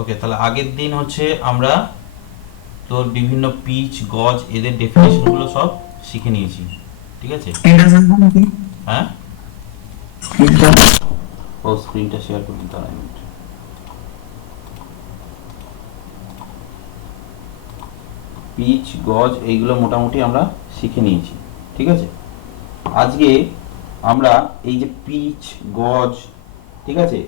ওকে, তাহলে আগের দিন হচ্ছে আমরা তোর বিভিন্ন পিচ গজ এদের ডেফিনেশনগুলো সব শিখে নিয়েছি, ঠিক আছে? হ্যাঁ, ও স্ক্রিনটা শেয়ার করবি তার মিনিট। পিচ গজ এইগুলো মোটামুটি আমরা শিখে নিয়েছি, ঠিক আছে? আজকে আমরা এই যে পিচ গজ, ঠিক আছে,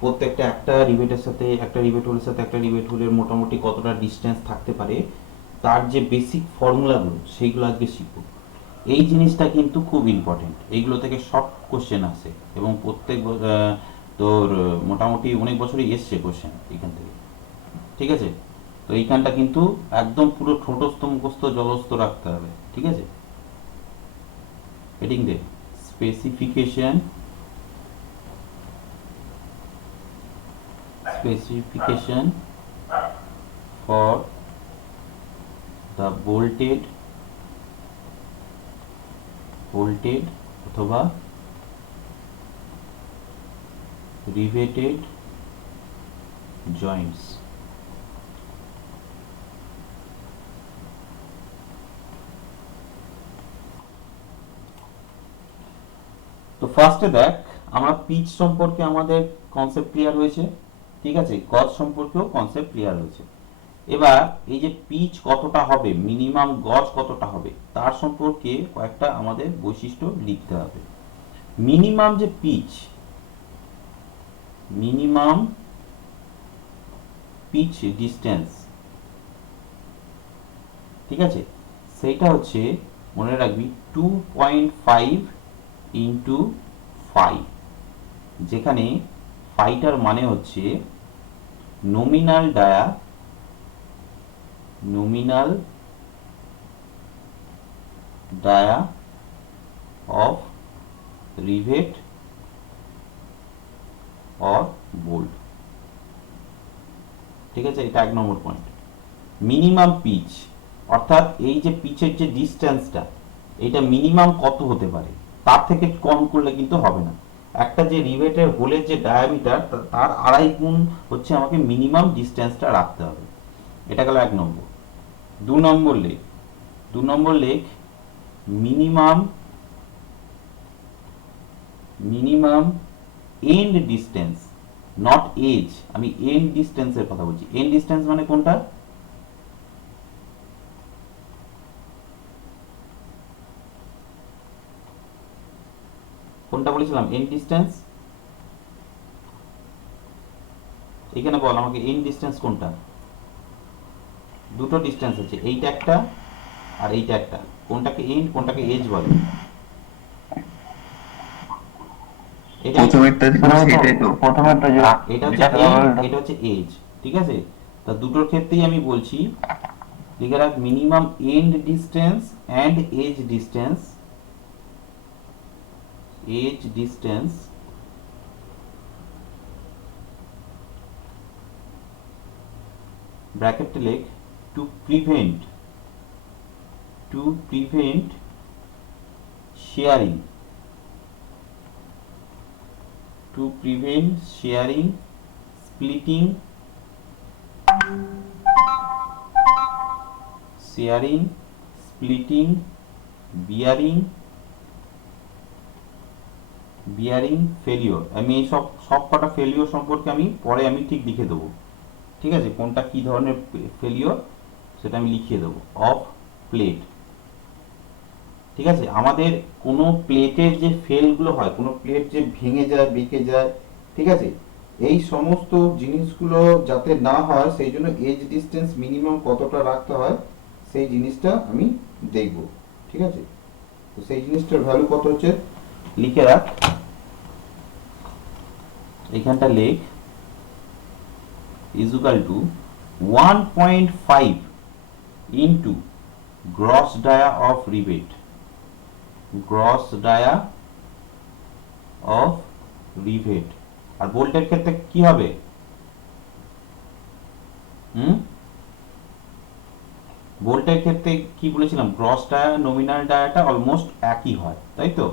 প্রত্যেকটা একটা রিবেটের সাথে একটা রিবেট হোলের সাথে একটা রিবেট হোলের মোটামুটি কতটা ডিস্টেন্স থাকতে পারে তার যে বেসিক ফর্মুলাগুলো সেইগুলো আজকে শিখব। এই জিনিসটা কিন্তু খুব ইম্পর্টেন্ট, এইগুলো থেকে শর্ট কোশ্চেন আসে এবং প্রত্যেক তোর মোটামুটি অনেক বছরই এসছে কোশ্চেন এখান থেকে, ঠিক আছে? তো এইখানটা কিন্তু একদম পুরো ঠোঁটস্থ মুখস্থ জলস্থ রাখতে হবে, ঠিক আছে? হেডিং দে, specification specification for the bolted অথবা riveted joints। তো ফার্স্টে দেখ, আমরা পিচ সম্পর্কে আমাদের কনসেপ্ট ক্লিয়ার হয়েছে, ঠিক আছে? গজ সম্পর্কেও কনসেপ্ট ক্লিয়ার হয়েছে। এবার এই যে পিচ কতটা হবে, মিনিমাম গজ কতটা হবে, তার সম্পর্কে কয়েকটা আমাদের বৈশিষ্ট্য লিখতে হবে। মিনিমাম যে পিচ, মিনিমাম পিচ ডিস্টেন্স, ঠিক আছে, সেইটা হচ্ছে মনে রাখবি 2.5 ইন্টু 5, যেখানে ফাইটার মানে হচ্ছে nominal dia, nominal dia of rivet or bolt, ঠিক আছে? এটা 1 নম্বর পয়েন্ট। মিনিমাম পিচ অর্থাৎ এই যে পিচের যে ডিস্টেন্সটা, এটা মিনিমাম কত হতে পারে, তার থেকে কম করলে কিন্তু হবে না। একটা যে রিভেটের হোলের যে ডায়ামিটার তার 2.5 গুণ হচ্ছে আমাকে মিনিমাম ডিস্টেন্সটা রাখতে হবে। এটা গেল 1 নম্বর। 2 নম্বর লেখ, 2 নম্বর লেখ minimum, minimum end distance, not edge, আমি এন্ড ডিস্টেন্সের কথা বলছি। এন্ড ডিস্টেন্স মানে কোনটা? কোনটা বলেছিলাম এন্ড ডিস্টেন্স? এখানে বল আমাকে এন্ড ডিস্টেন্স কোনটা? দুটো ডিস্টেন্স আছে, এইটা একটা আর এইটা একটা। কোনটাকে এন্ড কোনটাকে এজ বলে? এটা এটা হচ্ছে এন্ড, এটা হচ্ছে এজ, ঠিক আছে? তা দুটোর ক্ষেত্রেই আমি বলছি, লিখে রাখ minimum end distance and edge distance, edge distance ব্র্যাকেটে লেখ to prevent, to prevent shearing, to prevent shearing, splitting, shearing, splitting, bearing, bearing failure. আমি এই সব কটা ফেলিওর সম্পর্কে আমি পরে আমি ঠিক লিখে দেবো, ঠিক আছে? কোনটা কি ধরনের ফেলিওর সেটা আমি লিখিয়ে দেবো। অফ প্লেট, ঠিক আছে? আমাদের কোনো প্লেটের যে ফেলগুলো হয়, কোনো প্লেট যে ভেঙে যায় বেঁকে যায়, ঠিক আছে, এই সমস্ত জিনিসগুলো যাতে না হয় সেই জন্য এজ ডিস্টেন্স মিনিমাম কতটা রাখতে হয় সেই জিনিসটা আমি দেখব, ঠিক আছে? তো সেই জিনিসটার ভ্যালু কত হচ্ছে লিখে রাখ, এখানটা লেখ is equal to 1.5 into gross dia of rivet, gross dia of rivet। আর বোল্টের ক্ষেত্রে কি হবে? বোল্টের ক্ষেত্রে কি বলেছিলাম? গ্রস ডায়া নমিনাল ডায়াটা অলমোস্ট একই হয়, তাই তো?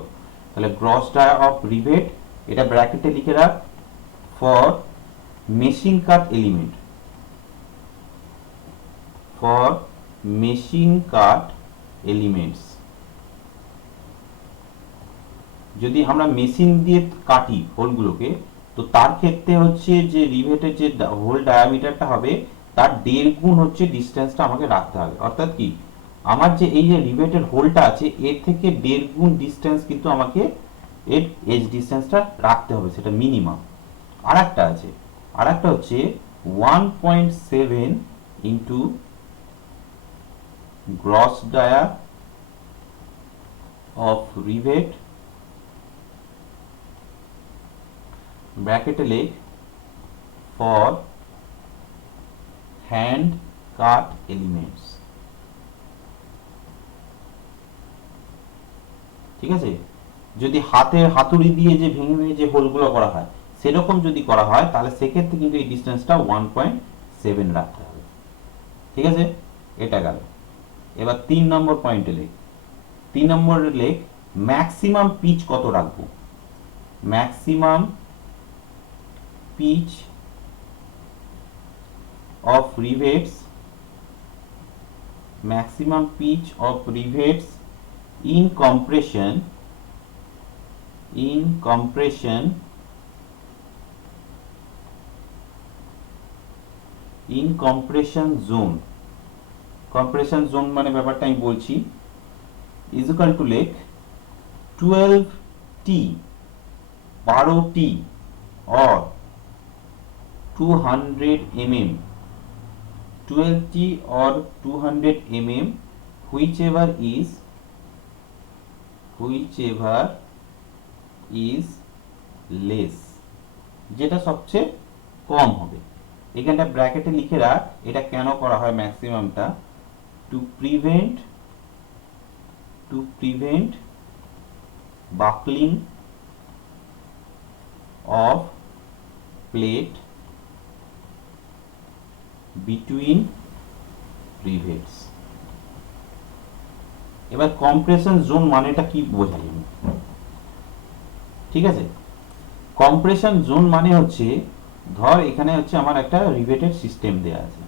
তাহলে গ্রস ডায়া অফ রিভেট, এটা ব্র্যাকেটে লিখে রাখ, for machine cut element, for machine cut elements. যদি আমরা মেশিন দিয়ে কাটি হোলগুলোকে, তো তার ক্ষেত্রে হচ্ছে যে রিভেটের যে হোল ডায়ামিটারটা হবে তার 1.5 গুণ হচ্ছে ডিস্টেন্সটা আমাকে রাখতে হবে। অর্থাৎ কি, আমার যে এই যে রিভেটের হোলটা আছে এর থেকে 1.5 গুণ ডিস্টেন্স কিন্তু আমাকে এর এজ ডিস্টেন্সটা রাখতে হবে, সেটা মিনিমাম। আর একটা আছে, আর একটা হচ্ছে 1.7 into gross dia of rivet ব্র্যাকেটে লেখ ফর হ্যান্ড কাট এলিমেন্টস। ঠিক আছে, যদি হাতুড়ি দিয়ে যে ভেঙে ভেঙে যে হোলগুলো করা হয় সেরকম যদি করা হয় তাহলে সেক্ষেত্রে কিন্তু এই ডিস্টেন্সটা 1.7 রাখতে হবে। ঠিক আছে, এটা গেল। এবার 3 নম্বর পয়েন্টে লেখ, 3 নম্বরের লেখ ম্যাক্সিমাম পিচ কত রাখবো। Maximum pitch of rivets, maximum pitch of rivets in compression zone, compression zone মানে ব্যাপারটা আমি বলছি, is equal to লেখ 12t 12t or 200 mm, 12t or 200 mm whichever is less, যেটা সবচেয়ে কম হবে। এখানটা ব্র্যাকেটে লিখে রাখ এটা কেন করা হয় ম্যাক্সিমামটা, to prevent buckling of plate between rivets. এবার কম্প্রেশন জোন মানেটা কি বোঝাই আমি। ঠিক আছে, কম্প্রেশন জোন মানে হচ্ছে, ধর এখানে হচ্ছে আমার একটা রিভেটেড সিস্টেম দেয়া আছে,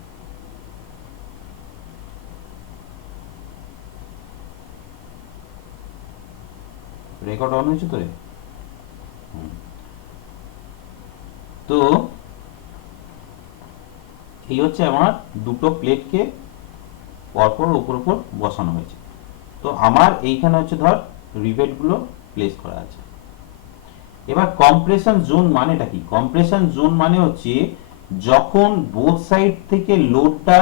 রেকর্ড অন হয়েছে তো রে? তো এই হচ্ছে আমার দুটো প্লেটকে পরপর উপর উপর বসানো হয়েছে। তো আমার এইখানে হচ্ছে ধর রিভেটগুলো প্লেস করা আছে। এবার কম্প্রেশন জোন মানেটা কি? কম্প্রেশন জোন মানে হচ্ছে যখন বোথ সাইড থেকে লোডটা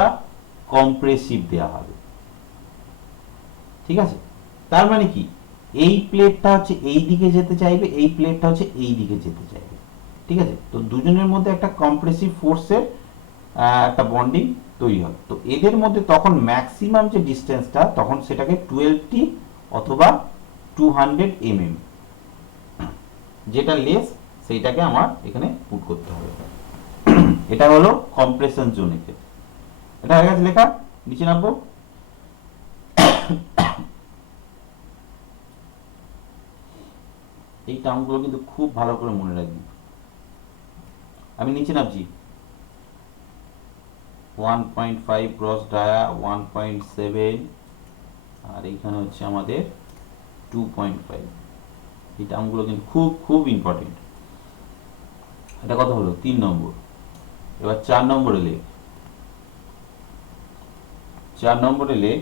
কম্প্রেসিভ দেওয়া হবে। ঠিক আছে, তার মানে কি, এই প্লেটটা হচ্ছে এই দিকে যেতে চাইবে, এই প্লেটটা হচ্ছে এই দিকে যেতে চাইবে। ঠিক আছে, তো দুজনের মধ্যে একটা কম্প্রেসিভ ফোর্সের একটা বন্ডিং তৈরি হবে। তো এদের মধ্যে তখন ম্যাক্সিমাম যে ডিস্টেন্সটা তখন সেটাকে 12t অথবা 200 mm, যেটা লেস সেইটাকে আমার এখানে পুট করতে হবে। এটা হলো কম্প্রেশন জোনের ক্ষেত্রে। এটা হয়ে গেছে লেখা, নিচে নামবো। এই টার্মগুলো কিন্তু খুব ভালো করে মনে রাখবি। আমি নিচে নামছি, 1.5 ক্রস ডায়া 1.7, আর এইখানে হচ্ছে আমাদের 2.5। এই টার্মগুলো কিন্তু খুব খুব ইম্পর্টেন্ট। এটা কথা হলো 3 নম্বর। এবার 4 নম্বরে লেখ, 4 নম্বরে লেখ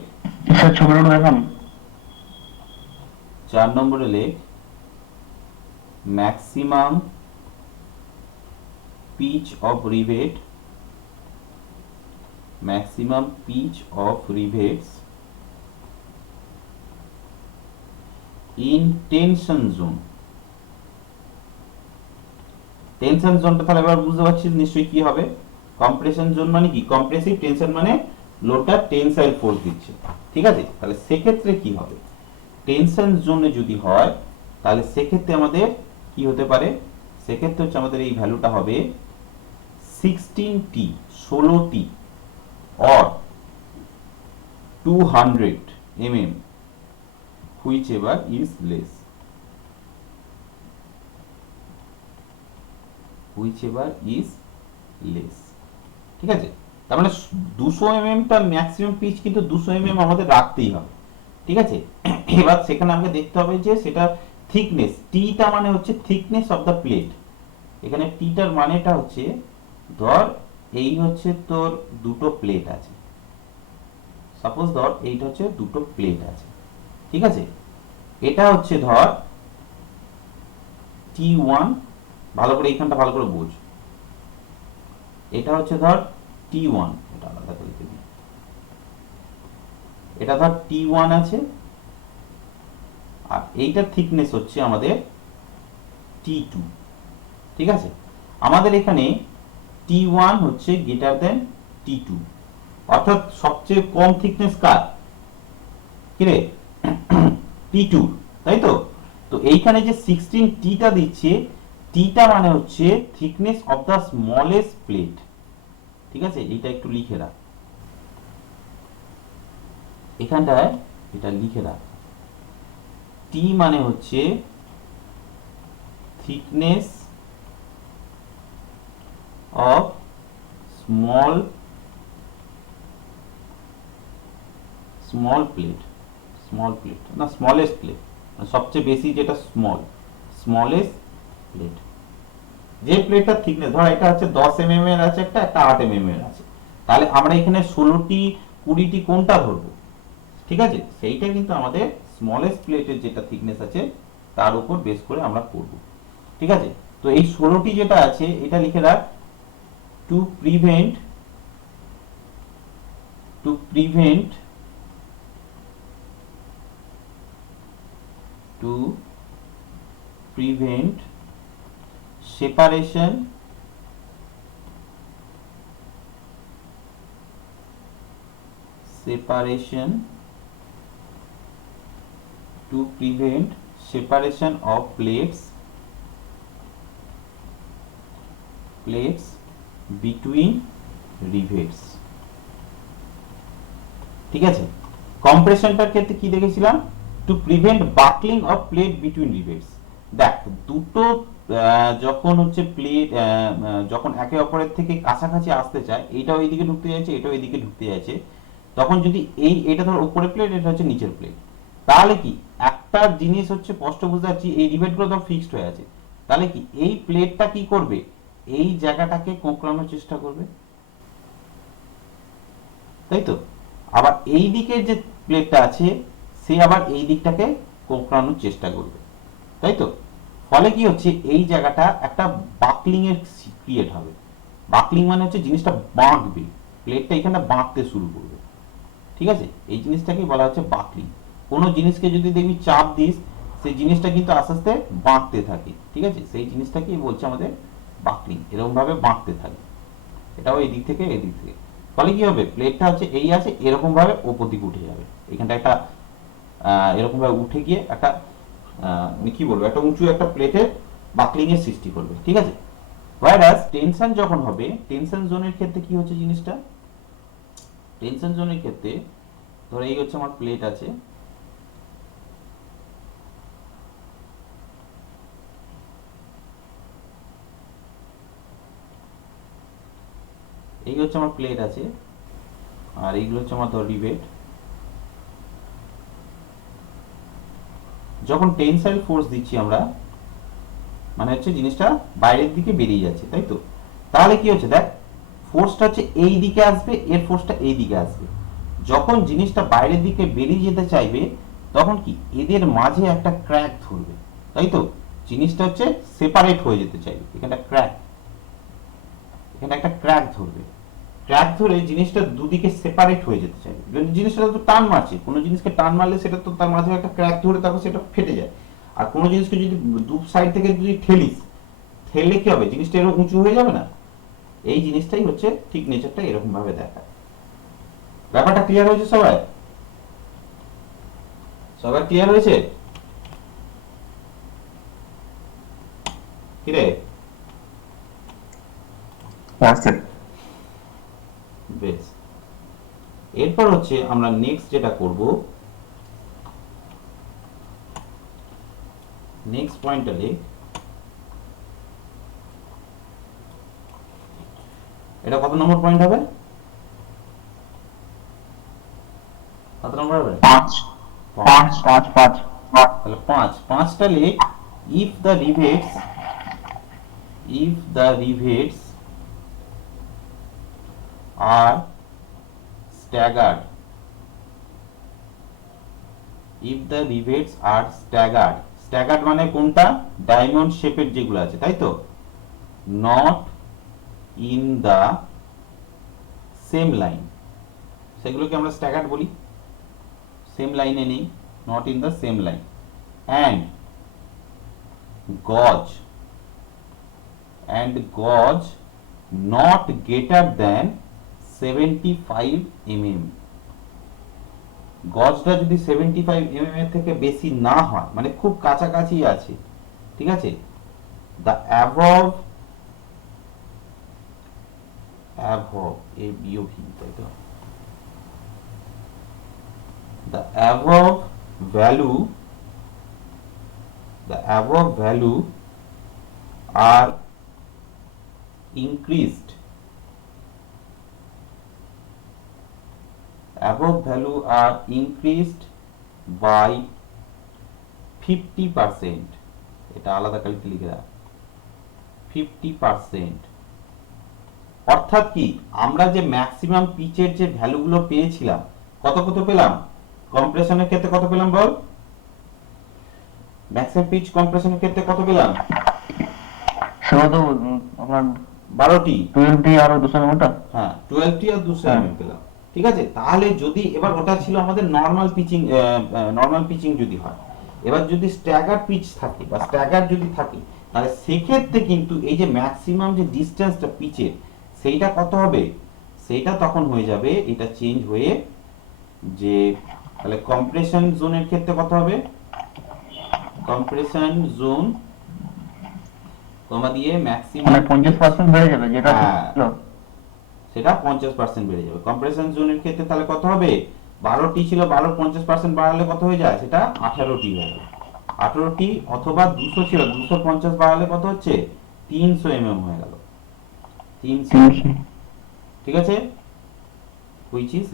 4 নম্বরে লেখ maximum pitch of rivet, maximum pitch of rivets in tension zone। Tension জোনটা তাহলে এবার বুঝতে পারছিস নিশ্চয়ই কি হবে। কম্প্রেশন জোন মানে কি, কম্প্রেসিভ, টেনশন মানে লোডটা টেনসাইল ফোর্স দিচ্ছে। ঠিক আছে, তাহলে সেক্ষেত্রে কি হবে, টেনশন জোনে যদি হয় তাহলে সেক্ষেত্রে আমাদের কি হতে পারে, সেক্ষেত্রে হচ্ছে আমাদের এই ভ্যালুটা হবে 16t 16t or 200 mm whichever is less, whichever is less। ঠিক আছে, তার মানে 200 mm টা ম্যাক্সিমাম পিচ কিন্তু 200 mm আমাদের রাখতেই হবে, ঠিক আছে। এবার সেখানে আমাকে দেখতে হবে যে সেটা থিকনেস, টিটা মানে হচ্ছে থিকনেস অফ দ্য প্লেট। এখানে টিটার মানেটা হচ্ছে, ধর এই হচ্ছে তোর দুটো প্লেট আছে, সাপোজ ধর এইটা হচ্ছে দুটো প্লেট আছে, ঠিক আছে। এটা হচ্ছে ধর T1, ভালো করে এইখানটা ভালো করে বুঝ, এটা হচ্ছে ধর T1, এটা আলাদা করে দিই, এটা ধর T1 আছে, আর এইটার থিকনেস হচ্ছে আমাদের T2, ঠিক আছে। আমাদের এখানে T1 হচ্ছে গ্রেটার দেন T2, অর্থাৎ সবচেয়ে কম থিকনেস কার, কিরে, T2, তাই তো। তো এইখানে যে 16T দিচ্ছে, টিটা মানে হচ্ছে thickness of the smallest plate, ঠিক আছে। এটা একটু লিখে রাখ এখানটায়, এটা লিখে রাখ। টি মানে হচ্ছে থিকনেস অফ স্মল প্লেট, না স্মলেস্ট প্লেট, সবচেয়ে বেশি যেটা স্মলেস্ট প্লেট, যে প্লেটটার থিকনেস, ধর এটা হচ্ছে 10 mm এর আছে, একটা 8 mm এর আছে, তাহলে আমরা এখানে 16টি 20টি কোনটা ধরবো, ঠিক আছে। সেইটা কিন্তু আমাদের স্মলেস্ট প্লেটের যেটা থিকনেস আছে তার উপর বেস করে আমরা করব, ঠিক আছে। তো এই 16টি যেটা আছে এটা লিখে রাখ, two prevent to prevent to prevent separation to prevent separation of plates between rivets, ঠিক আছে। কম্প্রেশনটার ক্ষেত্রে কি দেখেছিলাম, to prevent buckling of plate between rivets. দেখ দুটো যখন হচ্ছে প্লেট যখন একে অপরের থেকে কাছাকাছি আসতে চায়, এইটাও এইদিকে ঢুকতে যাচ্ছে, এটাও এইদিকে ঢুকতে যাচ্ছে, তখন যদি এটা ধর উপরের প্লেট, এটা হচ্ছে নিচের প্লেট, তাহলে কি একটা জিনিস হচ্ছে স্পষ্ট বুঝতে পারছি, এই রিভেটগুলো তো ফিক্সড হয়ে আছে, তাহলে কি এই প্লেটটা কি করবে, এই জায়গাটাকে কোঁকড়ানোর চেষ্টা করবে, তাই তো। আবার এই দিকের যে প্লেটটা আছে সে আবার এই দিকটাকে কোঁকড়ানোর চেষ্টা করবে, তাই তো। ফলে কি হচ্ছে, এই জায়গাটা একটা বাকলিং এর ক্রিয়েট হবে। বাকলিং মানে হচ্ছে জিনিসটা বাঁকবে, প্লেটটা এখানে বাঁকতে শুরু করবে, ঠিক আছে। এই জিনিসটাকেই বলা হচ্ছে বাকলিং। কোনো জিনিসকে যদি দেখবি চাপ দিস, সেই জিনিসটা কিন্তু আস্তে আস্তে বাঁকতে থাকে, ঠিক আছে। সেই জিনিসটাকেই বলছে আমাদের বাকলিং, এরকম ভাবে বাঁকতে থাকে, এটাও এই দিক থেকে এই দিক থেকে। ফলে কি হবে, প্লেটটা হচ্ছে এই আছে, এরকম ভাবে ওপর দিকে উঠে যাবে, এখানটা একটা এরকম ভাবে উঠে গিয়ে একটা কি বলবো, একটা উঁচু একটা প্লেটের বাকলিং এর সৃষ্টি করবে, ঠিক আছে। হোয়ারাস টেনশন যখন হবে, টেনশন জোনের ক্ষেত্রে কি হচ্ছে জিনিসটা, টেনশন জোনের ক্ষেত্রে ধরো এই হচ্ছে আমার প্লেট আছে, এই হচ্ছে আমার প্লেট আছে, আর এইগুলো হচ্ছে আমার ধর রিভেট। যখন টেনসাইল ফোর্স দিচ্ছি আমরা, মানে হচ্ছে জিনিসটা বাইরের দিকে বেরিয়ে যাচ্ছে, তাই তো। তাহলে কি হচ্ছে দেখ, ফোর্সটা হচ্ছে এই দিকে আসবে, এর ফোর্সটা এই দিকে আসবে। যখন জিনিসটা বাইরের দিকে বেরিয়ে যেতে চাইবে, তখন কি এদের মাঝে একটা ক্র্যাক ধরবে, তাই তো। জিনিসটা হচ্ছে সেপারেট হয়ে যেতে চাইবে, এখানে ক্র্যাক, এখানে একটা ক্র্যাক ধরবে, ক্র্যাক ধরে জিনিসটা দুদিকে সেপারেট হয়ে যেতে চাইবে। যদি জিনিসটা তো টান মারছে, কোনো জিনিসকে টান মারলে সেটা তো তার মাঝে একটা ক্র্যাক ধরে তারপর সেটা ফেটে যায়। আর কোনো জিনিসকে যদি দু সাইড থেকে যদি ঠেলিস, ঠেললে কি হবে, জিনিসটা এরকম উঁচু হয়ে যাবে না। এই জিনিসটাই হচ্ছে ঠিক নেচারটা এরকম ভাবে দেখায়। ব্যাপারটা ক্লিয়ার হয়েছে সবাই, সবাই ক্লিয়ার হয়েছে কিরে? বেশ, এরপর হচ্ছে আমরা নেক্সট যেটা করব, নেক্সট পয়েন্টটা লিখ, এটা কত নম্বর পয়েন্ট হবে, নম্বর হবে? 5 5 5 5 তাহলে 5টা লিখ। if the rivets are staggered, if the rivets are staggered মানে কোনটা? ডায়মন্ড শেপের যেগুলো আছে, তাই তো? not in the same line, সেগুলোকে আমরা স্ট্যাগার্ড বলি। সেম লাইনে নেই, not in the same line. and gauge not greater than 75 mm, গজটা যদি 75 mm এর থেকে বেশি না হয়, মানে খুব কাছাকাছি আছে, ঠিক আছে? the above তাই তো? the above value are increased by 50%, এটা আলাদা কালিতে লিখে দাও, 50%। অর্থাৎ কি, আমরা যে ম্যাক্সিমাম পিচের যে ভ্যালুগুলো পেয়েছিলাম, কত পেলাম? কম্প্রেশনের ক্ষেত্রে কত পেলাম বল? ম্যাক্সিমাম পিচ কম্প্রেশনের ক্ষেত্রে কত পেলাম? সেটা তো আপনার 12টি, 12টি আর 200 মিটার। হ্যাঁ 12টি আর 200 mm পেলাম, ঠিক আছে? তাহলে যদি এবার ওটা ছিল আমাদের নরমাল পিচিং যদি হয়, এবার যদি স্ট্যাগার পিচ থাকে বা স্ট্যাগার যদি থাকে, তাহলে সেক্ষেত্রে কিন্তু এই যে ম্যাক্সিমাম যে ডিসটেন্সটা পিচের, সেইটা কত হবে? সেইটা তখন হয়ে যাবে, এটা চেঞ্জ হয়ে যে, তাহলে কম্প্রেশন জোনের ক্ষেত্রে কত হবে? কম্প্রেশন জোন কমা দিয়ে ম্যাক্সিমাম মানে 50% বেড়ে যাবে, যেটা ছিল সেটা 50% বেড়ে যাবে। কম্প্রেশন জোনের ক্ষেত্রে তাহলে কত হবে? 12টি ছিল, 12 50% বাড়ালে কত হয়ে যায়? সেটা 18টি হয়ে যাবে। 18টি, অথবা 200 ছিল, 250 বাড়ালে কত হচ্ছে? 300 mm হয়ে গেল। 300, ঠিক আছে? which is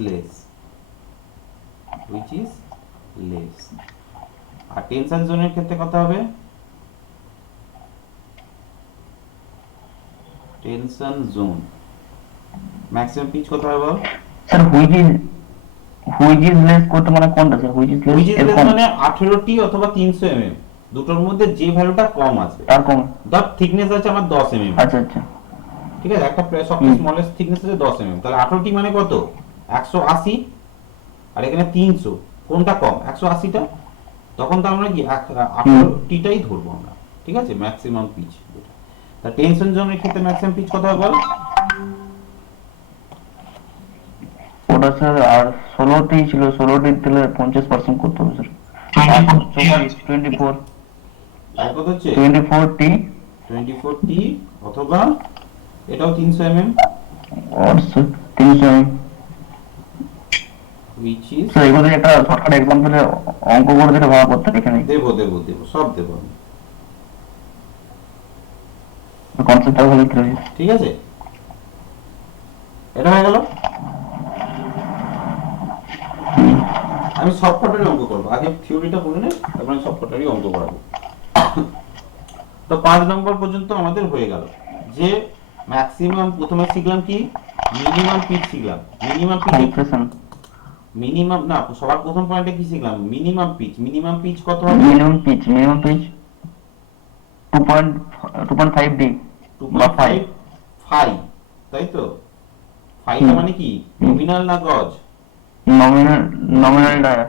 less। আর টেনশন জোনের ক্ষেত্রে কত হবে? টেনশন জোন ম্যাক্সিমাম পিচ কত হবে বল? স্যার হুইচ ইজ লেস করতে মানে কোনটা স্যার? হুইচ ইজ লেস মানে 18টি অথবা 300 mm, দুটোর মধ্যে যে ভ্যালুটা কম আছে, তার কম। ধর থিকনেস আছে আমার 10 mm, আচ্ছা আচ্ছা, ঠিক আছে? একটা সবচেয়ে স্মলেস্ট থিকনেস আছে 10 mm, তাহলে 18টি মানে কত? 180, আর এখানে 300, কোনটা কম? 180টা। তখন তো আমরা কি 18টিটাই ধরবো আমরা, ঠিক আছে? Maximum pitch. তা টেনশন জোনের ক্ষেত্রে ম্যাক্সিমাম পিচ কত হবে বল? ওটা স্যার আর 16টি ছিল, 16টি দিলে 50% করতে হবে স্যার। 24 আর কত হচ্ছে? 24টি অথবা এটাও 300 mm, আর 300 which is, স্যার এগুলো একটা শর্টকাট एग्जांपल অঙ্ক করে দিলে ভালো করতে এখানে দেব সব দেব আমি, কনসেপ্টটা ভালো ক্লিয়ার। ঠিক আছে? এটা হয়ে গেল। আমি সবকটারই অঙ্ক করবো, আগে থিওরিটা পড়ে নে, তারপরে সবকটারই অঙ্ক করাবো। তো 5 নম্বর পর্যন্ত আমাদের হয়ে গেল। যে ম্যাক্সিমাম প্রথমে শিখলাম কি? মিনিমাম পিচ শিখলাম। মিনিমাম না, সবার প্রথম পয়েন্টে কি শিখলাম? মিনিমাম পিচ কত হবে? মিনিমাম পিচ 2.5 ডি বা 5, তাই তো? 5 মানে কি, নমিনাল না গজ? নমিনাল ডায়া,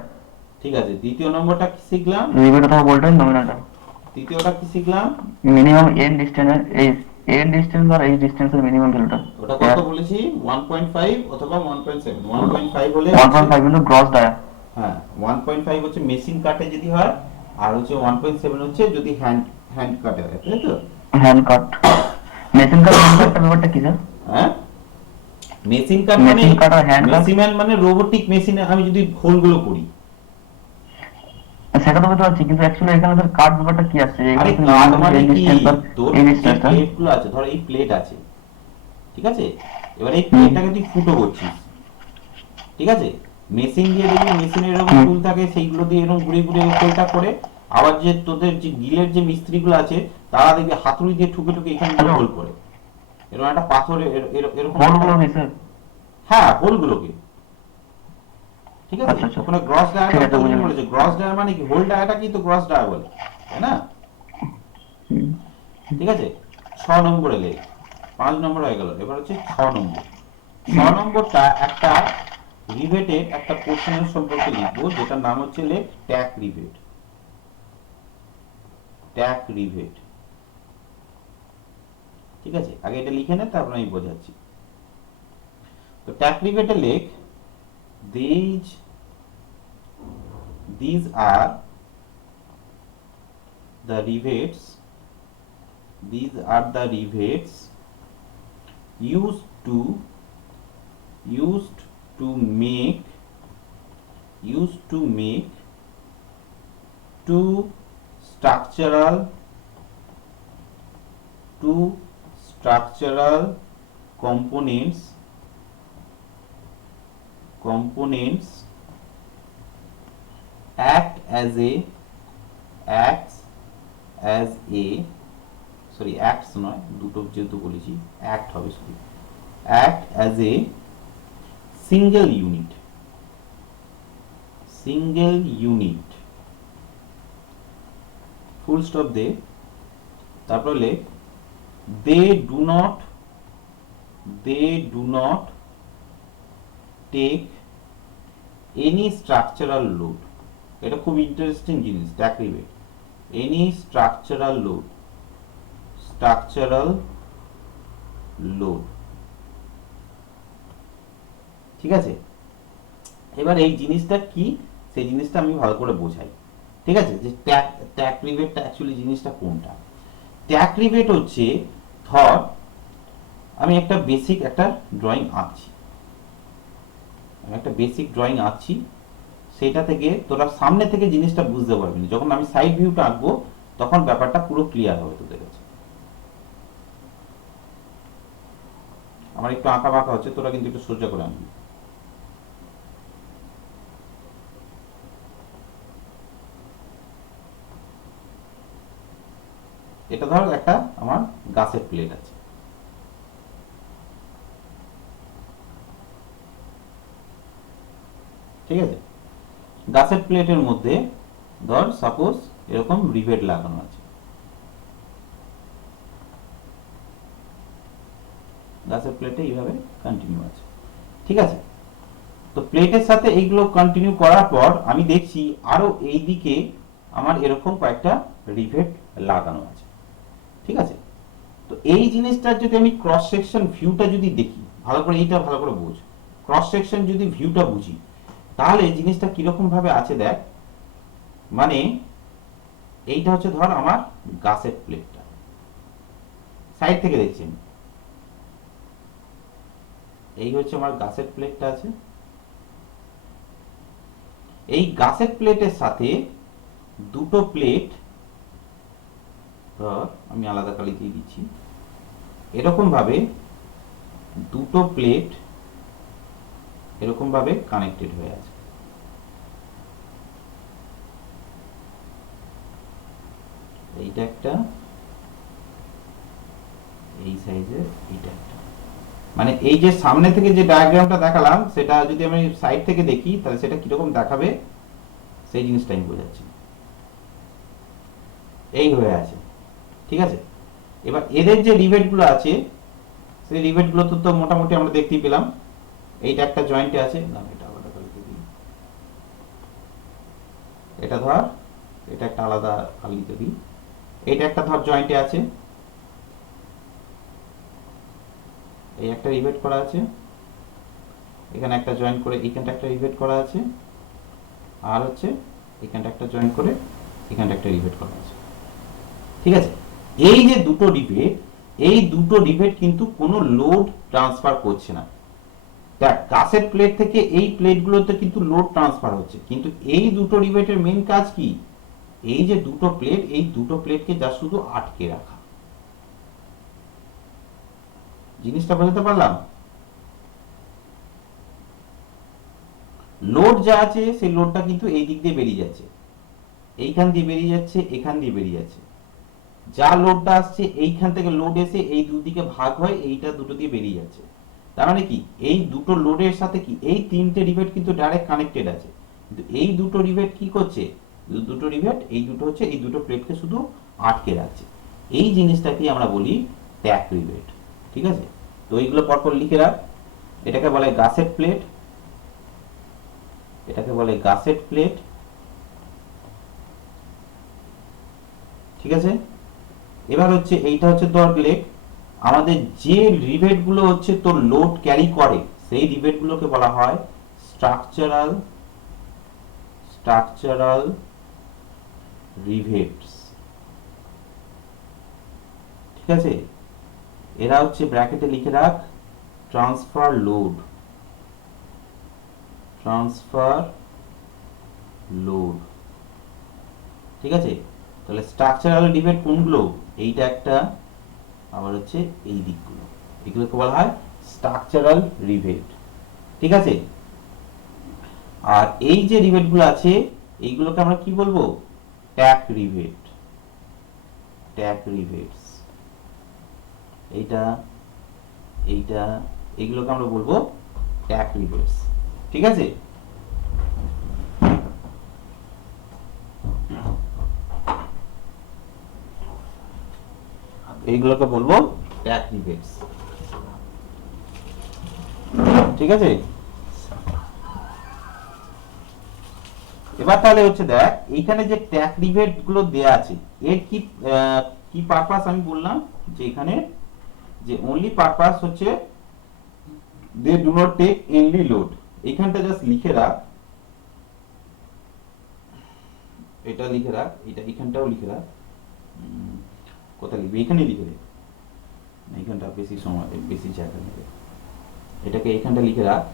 ঠিক আছে। দ্বিতীয় নম্বরটা কি শিখলাম? রিবেট অথবা ভোল্টেজ নমিনাল ডায়া। তৃতীয়টা কি শিখলাম? মিনিমাম এন ডিসটেন্স আর এইচ ডিসটেন্সের মিনিমাম ভ্যালুটা। ওটা কত বলেছি? 1.5 অথবা 1.7। 1.5 হলে 1.5 হলো গ্রস ডায়া। হ্যাঁ, 1.5 হচ্ছে মেশিন কাটে যদি হয়, আর হচ্ছে 1.7 হচ্ছে যদি হ্যান্ড কাটে হয়, তাই তো? হ্যান্ড কাট, মেশিন কাট ব্যাপারটা কি স্যার? হ্যাঁ, মেশিন কাট মানে মেশিন মানে রোবোটিক মেশিনে আমি যদি হোলগুলো করি, সেটা তো বুঝতে পারছি, কিন্তু অ্যাকচুয়ালি এখানে স্যার কাট ব্যাপারটা কি আছে? আরে কাট মানে কি, তোর এই যে ডিসটেন্সটা প্লেটগুলো আছে, ধর এই প্লেট আছে, ঠিক আছে? এবার এই প্লেটটাকে তুই ফুটো করছিস, ঠিক আছে? মেশিন দিয়ে দেখবি, মেশিনের এরকম টুল থাকে, সেইগুলো দিয়ে এরকম ঘুরে ঘুরে হোলটা করে, আবার যে তোদের যে গিলের যে মিস্ত্রিগুলো আছে তারা দেখবি হাতুড়ি দিয়ে ঠুকে ঠুকে এখানে দিয়ে হোল করে, এরকম একটা পাথরে এরকম হোলগুলো কি স্যার? হ্যাঁ হোলগুলোকে, ঠিক আছে। আচ্ছা আচ্ছা, ওখানে গ্রস ঠিক ডায়াগ্রাম আছে, তো ওই বুঝে জন্য গেছি। বলেছে, গ্রস ডায়া মানে কি, হোল ডায়াটা কি তো গ্রস ডায়া বলে, তাই না? হুম। ঠিক আছে, 6 নম্বরে লেখ, 5 নম্বর হয়ে গেল, এবার হচ্ছে 6 নম্বর। 6 নম্বরটা একটা রিভেটের একটা পোর্শনের সম্পর্কে লিখবো, যেটার নাম হচ্ছে লেখ ট্যাক রিভেট। ট্যাক রিভেট, ঠিক আছে, আগে এটা লিখে নে, তারপর আমি বোঝাচ্ছি। তো ট্যাক রিভেটে লেখ, these these are the rivets, these are the rivets used to used to make used to make two structural components act as a acts as a sorry acts নয়, দুটো যেহেতু বলেছি act হবে, sorry, act as a single unit full stop দে, তারপর লেখ they do not take any structural load। এটা খুব ইন্টারেস্টিং জিনিস, ট্যাক রিভেট, any structural load, ঠিক আছে। এবার এই জিনিসটা কি, সেই জিনিসটা আমি ভালো করে বোঝাই, ঠিক আছে, যে ট্যাক রিভেটটা অ্যাকচুয়ালি জিনিসটা কোনটা। ট্যাক রিভেট হচ্ছে, ধর আমি একটা বেসিক একটা ড্রয়িং আঁকছি, সেটা থেকে তোরা সামনে থেকে জিনিসটা বুঝতে পারবি না, যখন আমি সাইড ভিউটা আঁকবো তখন ব্যাপারটা পুরো ক্লিয়ার হবে তোদের কাছে। আমার একটু আঁকা বাঁকা হচ্ছে, তোরা কিন্তু একটু সোজা করে আনবি। এটা ধর একটা আমার গাছের প্লেট আছে, ঠিক আছে, গাছের প্লেটের মধ্যে ধর সাপোজ এরকম রিভেট লাগানো আছে, গাছের প্লেটে এইভাবে কন্টিনিউ আছে, ঠিক আছে। তো প্লেটের সাথে এইগুলো কন্টিনিউ করার পর আমি দেখছি আরো এই দিকে আমার এরকম কয়েকটা রিভেট লাগানো আছে, ঠিক আছে। তো এই জিনিসটার যদি আমি ক্রস সেকশন ভিউটা যদি দেখি ভালো করে, এইটা ভালো করে বুঝ, ক্রস সেকশন যদি ভিউটা বুঝি তাহলে জিনিসটা কিরকম ভাবে আছে দেখ, মানে এইটা হচ্ছে ধর আমার গাছের প্লেটটা, সাইড থেকে দেখছি আমি, এই হচ্ছে আমার গাছের প্লেটটা আছে, এই গাছের প্লেটের সাথে দুটো প্লেট, ধর আমি আলাদা কালি দিয়ে দিচ্ছি, এরকম ভাবে দুটো প্লেট এরকম ভাবে কানেক্টেড হয়ে আছে, এইটা একটা, এই সাইজের এইটা একটা, মানে এই যে সামনে থেকে যে ডায়াগ্রামটা দেখালাম সেটা যদি আমি সাইড থেকে দেখি তাহলে সেটা কিরকম দেখাবে সেই জিনিসটা আমি বোঝাচ্ছি, এই হয়ে আছে, ঠিক আছে। এবার এদের যে রিভেট গুলো আছে সেই রিভেট গুলো তো মোটামুটি আমরা দেখতেই পেলাম, এইটা একটা জয়েন্টে আছে, না এটা আলাদা করে দিই, এটা ধর এটা একটা আলাদা কালিতে দিই, এইটা একটা ধর জয়েন্টে আছে, এই একটা রিভেট করা আছে, এখানে একটা জয়েন্ট করে এখানটা একটা রিভেট করা আছে, আর হচ্ছে এখানটা একটা জয়েন্ট করে এখানটা একটা রিভেট করা আছে, ঠিক আছে। এই যে দুটো রিভেট, এই দুটো রিভেট কিন্তু কোনো লোড ট্রান্সফার করছে না, দেখ গাছের প্লেট থেকে এই প্লেটগুলোতে কিন্তু লোড ট্রান্সফার হচ্ছে, কিন্তু এই দুটো রিভেটের মেইন কাজ কি, এই যে দুটো প্লেট, এই দুটো প্লেটকে যা শুধু আটকে রাখা, জিনিসটা বোঝাতে পারলাম? লোড যা আছে সেই লোডটা কিন্তু এই দিক দিয়ে বেরিয়ে যাচ্ছে, এইখান দিয়ে বেরিয়ে যাচ্ছে, এখান দিয়ে বেরিয়ে যাচ্ছে। যা লোডটা আসছে এইখান থেকে লোড এসে এই দুদিকে ভাগ হয়, এইটা দুটো দিয়ে বেরিয়ে যাচ্ছে। তার মানে কি এই দুটো লোডের সাথে কি এই তিনটে রিভেট কিন্তু ডাইরেক্ট কানেক্টেড আছে, কিন্তু এই দুটো রিভেট কি করছে, দুটো রিভেট এই দুটো হচ্ছে এই দুটো প্লেটকে শুধু আটকে রাখছে। এই জিনিসটাকে আমরা বলি ট্যাক রিভেট। ঠিক আছে, তো এইগুলো পরপর লিখে রাখ। এটাকে বলে গাসেট প্লেট, এটাকে বলে গাসেট প্লেট। ঠিক আছে, এবার হচ্ছে এইটা হচ্ছে তোর লেগ। আমাদের যে রিভেট গুলো হচ্ছে তোর লোড ক্যারি করে সেই রিভেট গুলোকে বলা হয় স্ট্রাকচারাল স্ট্রাকচারাল রিভেটস। ঠিক আছে, এরা হচ্ছে ব্র্যাকেটে লিখে রাখ ট্রান্সফার লোড, ট্রান্সফার লোড। ঠিক আছে, তাহলে স্ট্রাকচারাল রিভেট কোনগুলো, এইটা একটা, আবার হচ্ছে এই দিকগুলো, এগুলোকে বলা হয় স্ট্রাকচারাল রিভেট। ঠিক আছে, আর এই যে রিভেট গুলো আছে এইগুলোকে আমরা কি বলবো, ট্যাক রিভেট, ট্যাক রিভেটস। এইটা এইটা এগুলোকে আমরা বলবো ট্যাক রিভেটস। ঠিক আছে, এইগুলোকে বলবো ট্যাক রিভেটস। ঠিক আছে, এবার তাহলে হচ্ছে দেখ এইখানে যে ট্যাক রিভেট গুলো দেয়া আছে এর কি কি পারপাস আমি বললাম, যে এখানে যে অনলি পারপাস হচ্ছে they do not take any load. এইখানটা জাস্ট লিখে রাখ, এটা লিখে রাখ, এটা এখানটাও লিখে রাখ। কোথায় লিখবি, এখানে লিখে দে, এইখানটা বেশি সময় বেশি জায়গা নেবে, এটাকে এখানটা লিখে রাখ।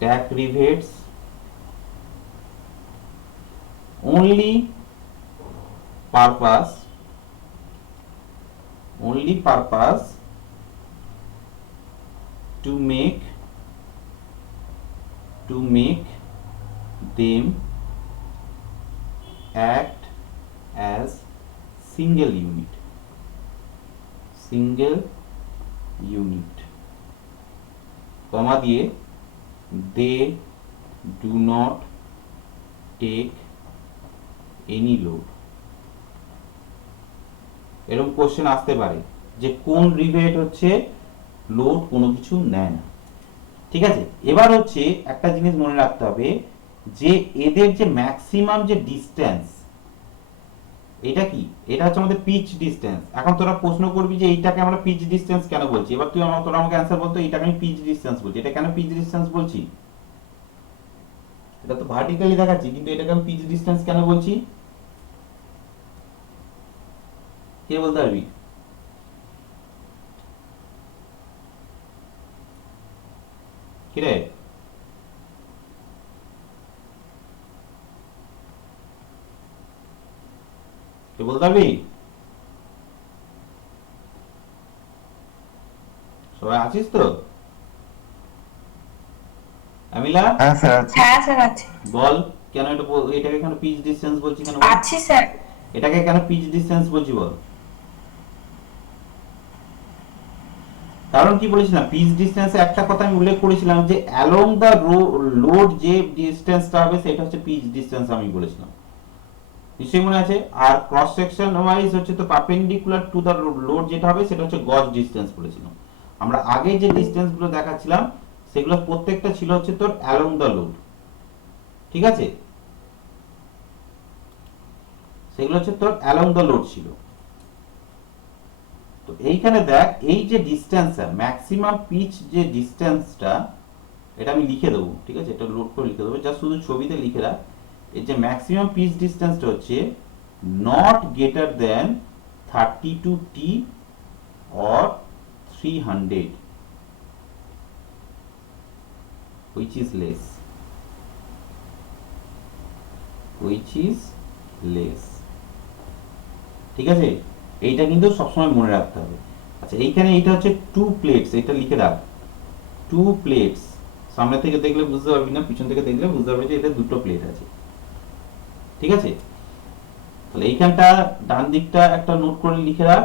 ট্যাক রিভেটস only purpose to make them act as single unit, comma দিয়ে they do not take any load। এরকম কোশ্চেন আসতে পারে যে কোন রিভেট হচ্ছে লোড কোনো কিছু নেয় না। ঠিক আছে, এবার হচ্ছে একটা জিনিস মনে রাখতে হবে যে এদের যে ম্যাক্সিমাম যে ডিসটেন্স, এটা কি, এটা হচ্ছে আমাদের পিচ ডিসটেন্স। এখন তোরা প্রশ্ন করবি যে এইটাকে আমরা পিচ ডিসটেন্স কেন বলছি, এবার তোরা আমাকে অ্যান্সার বলতো এইটাকে আমি পিচ ডিসটেন্স বলছি। এটা কেন পিচ ডিসটেন্স বলছি, এটা তো ভার্টিক্যালি দেখাচ্ছি, কিন্তু এটাকে আমি পিচ ডিসটেন্স কেন বলছি, কে বলতে পারবি? কিরে, কে বলতে পারবি? সবাই আছিস তো? আমিলা, হ্যাঁ স্যার আছে। হ্যাঁ স্যার আছে। বল কেন এটা এটাকে কেন পিচ ডিসটেন্স বলছি, কেন আছি স্যার। এটাকে কেন পিচ ডিসটেন্স বলছি বল? কারণ কি বলেছিলাম, পিচ ডিসটেন্সে একটা কথা আমি উল্লেখ করেছিলাম যে অ্যালং দা লোড যে ডিসটেন্সটা হবে সেটা হচ্ছে পিচ ডিসটেন্স আমি বলেছিলাম, নিশ্চয়ই মনে আছে। আর ক্রস সেকশন ওয়াইজ হচ্ছে তো পারপেন্ডিকুলার টু দা লোড যেটা হবে সেটা হচ্ছে গজ ডিসটেন্স বলেছিলাম। আমরা আগে যে ডিসটেন্স গুলো দেখাচ্ছিলাম সেগুলো প্রত্যেকটা ছিল হচ্ছে তোর অ্যালং দা লোড। ঠিক আছে, সেগুলো হচ্ছে তোর অ্যালং দা লোড ছিল। তো এইখানে দেখ এই যে ডিসটেন্সটা ম্যাক্সিমাম পিচ যে ডিসটেন্সটা, এটা আমি লিখে দেবো। ঠিক আছে, এটা লোড করে লিখে দেবো, যা শুধু ছবিতে লিখে রাখ। এই যে ম্যাক্সিমাম পিচ ডিসটেন্সটা হচ্ছে not greater than 32t or 300 which is less, ঠিক আছে, এইটা কিন্তু সবসময় মনে রাখতে হবে। আচ্ছা, এইখানে এইটা হচ্ছে টু প্লেটস, এটা লিখে রাখ টু প্লেটস, সামনে থেকে দেখলে বুঝতে পারবি না, পিছন থেকে দেখলে বুঝতে পারবি যে এটা দুটো প্লেট আছে, ঠিক আছে। তাহলে এইখানটা ডান দিকটা একটা নোট করে লিখে রাখ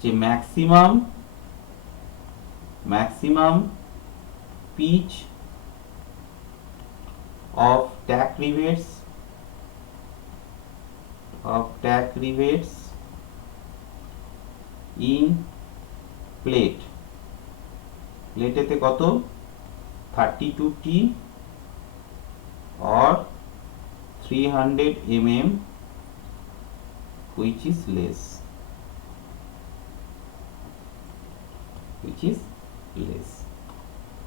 যে maximum pitch of tack rivets in plate, প্লেটেতে কত 32T or 300 mm which is less,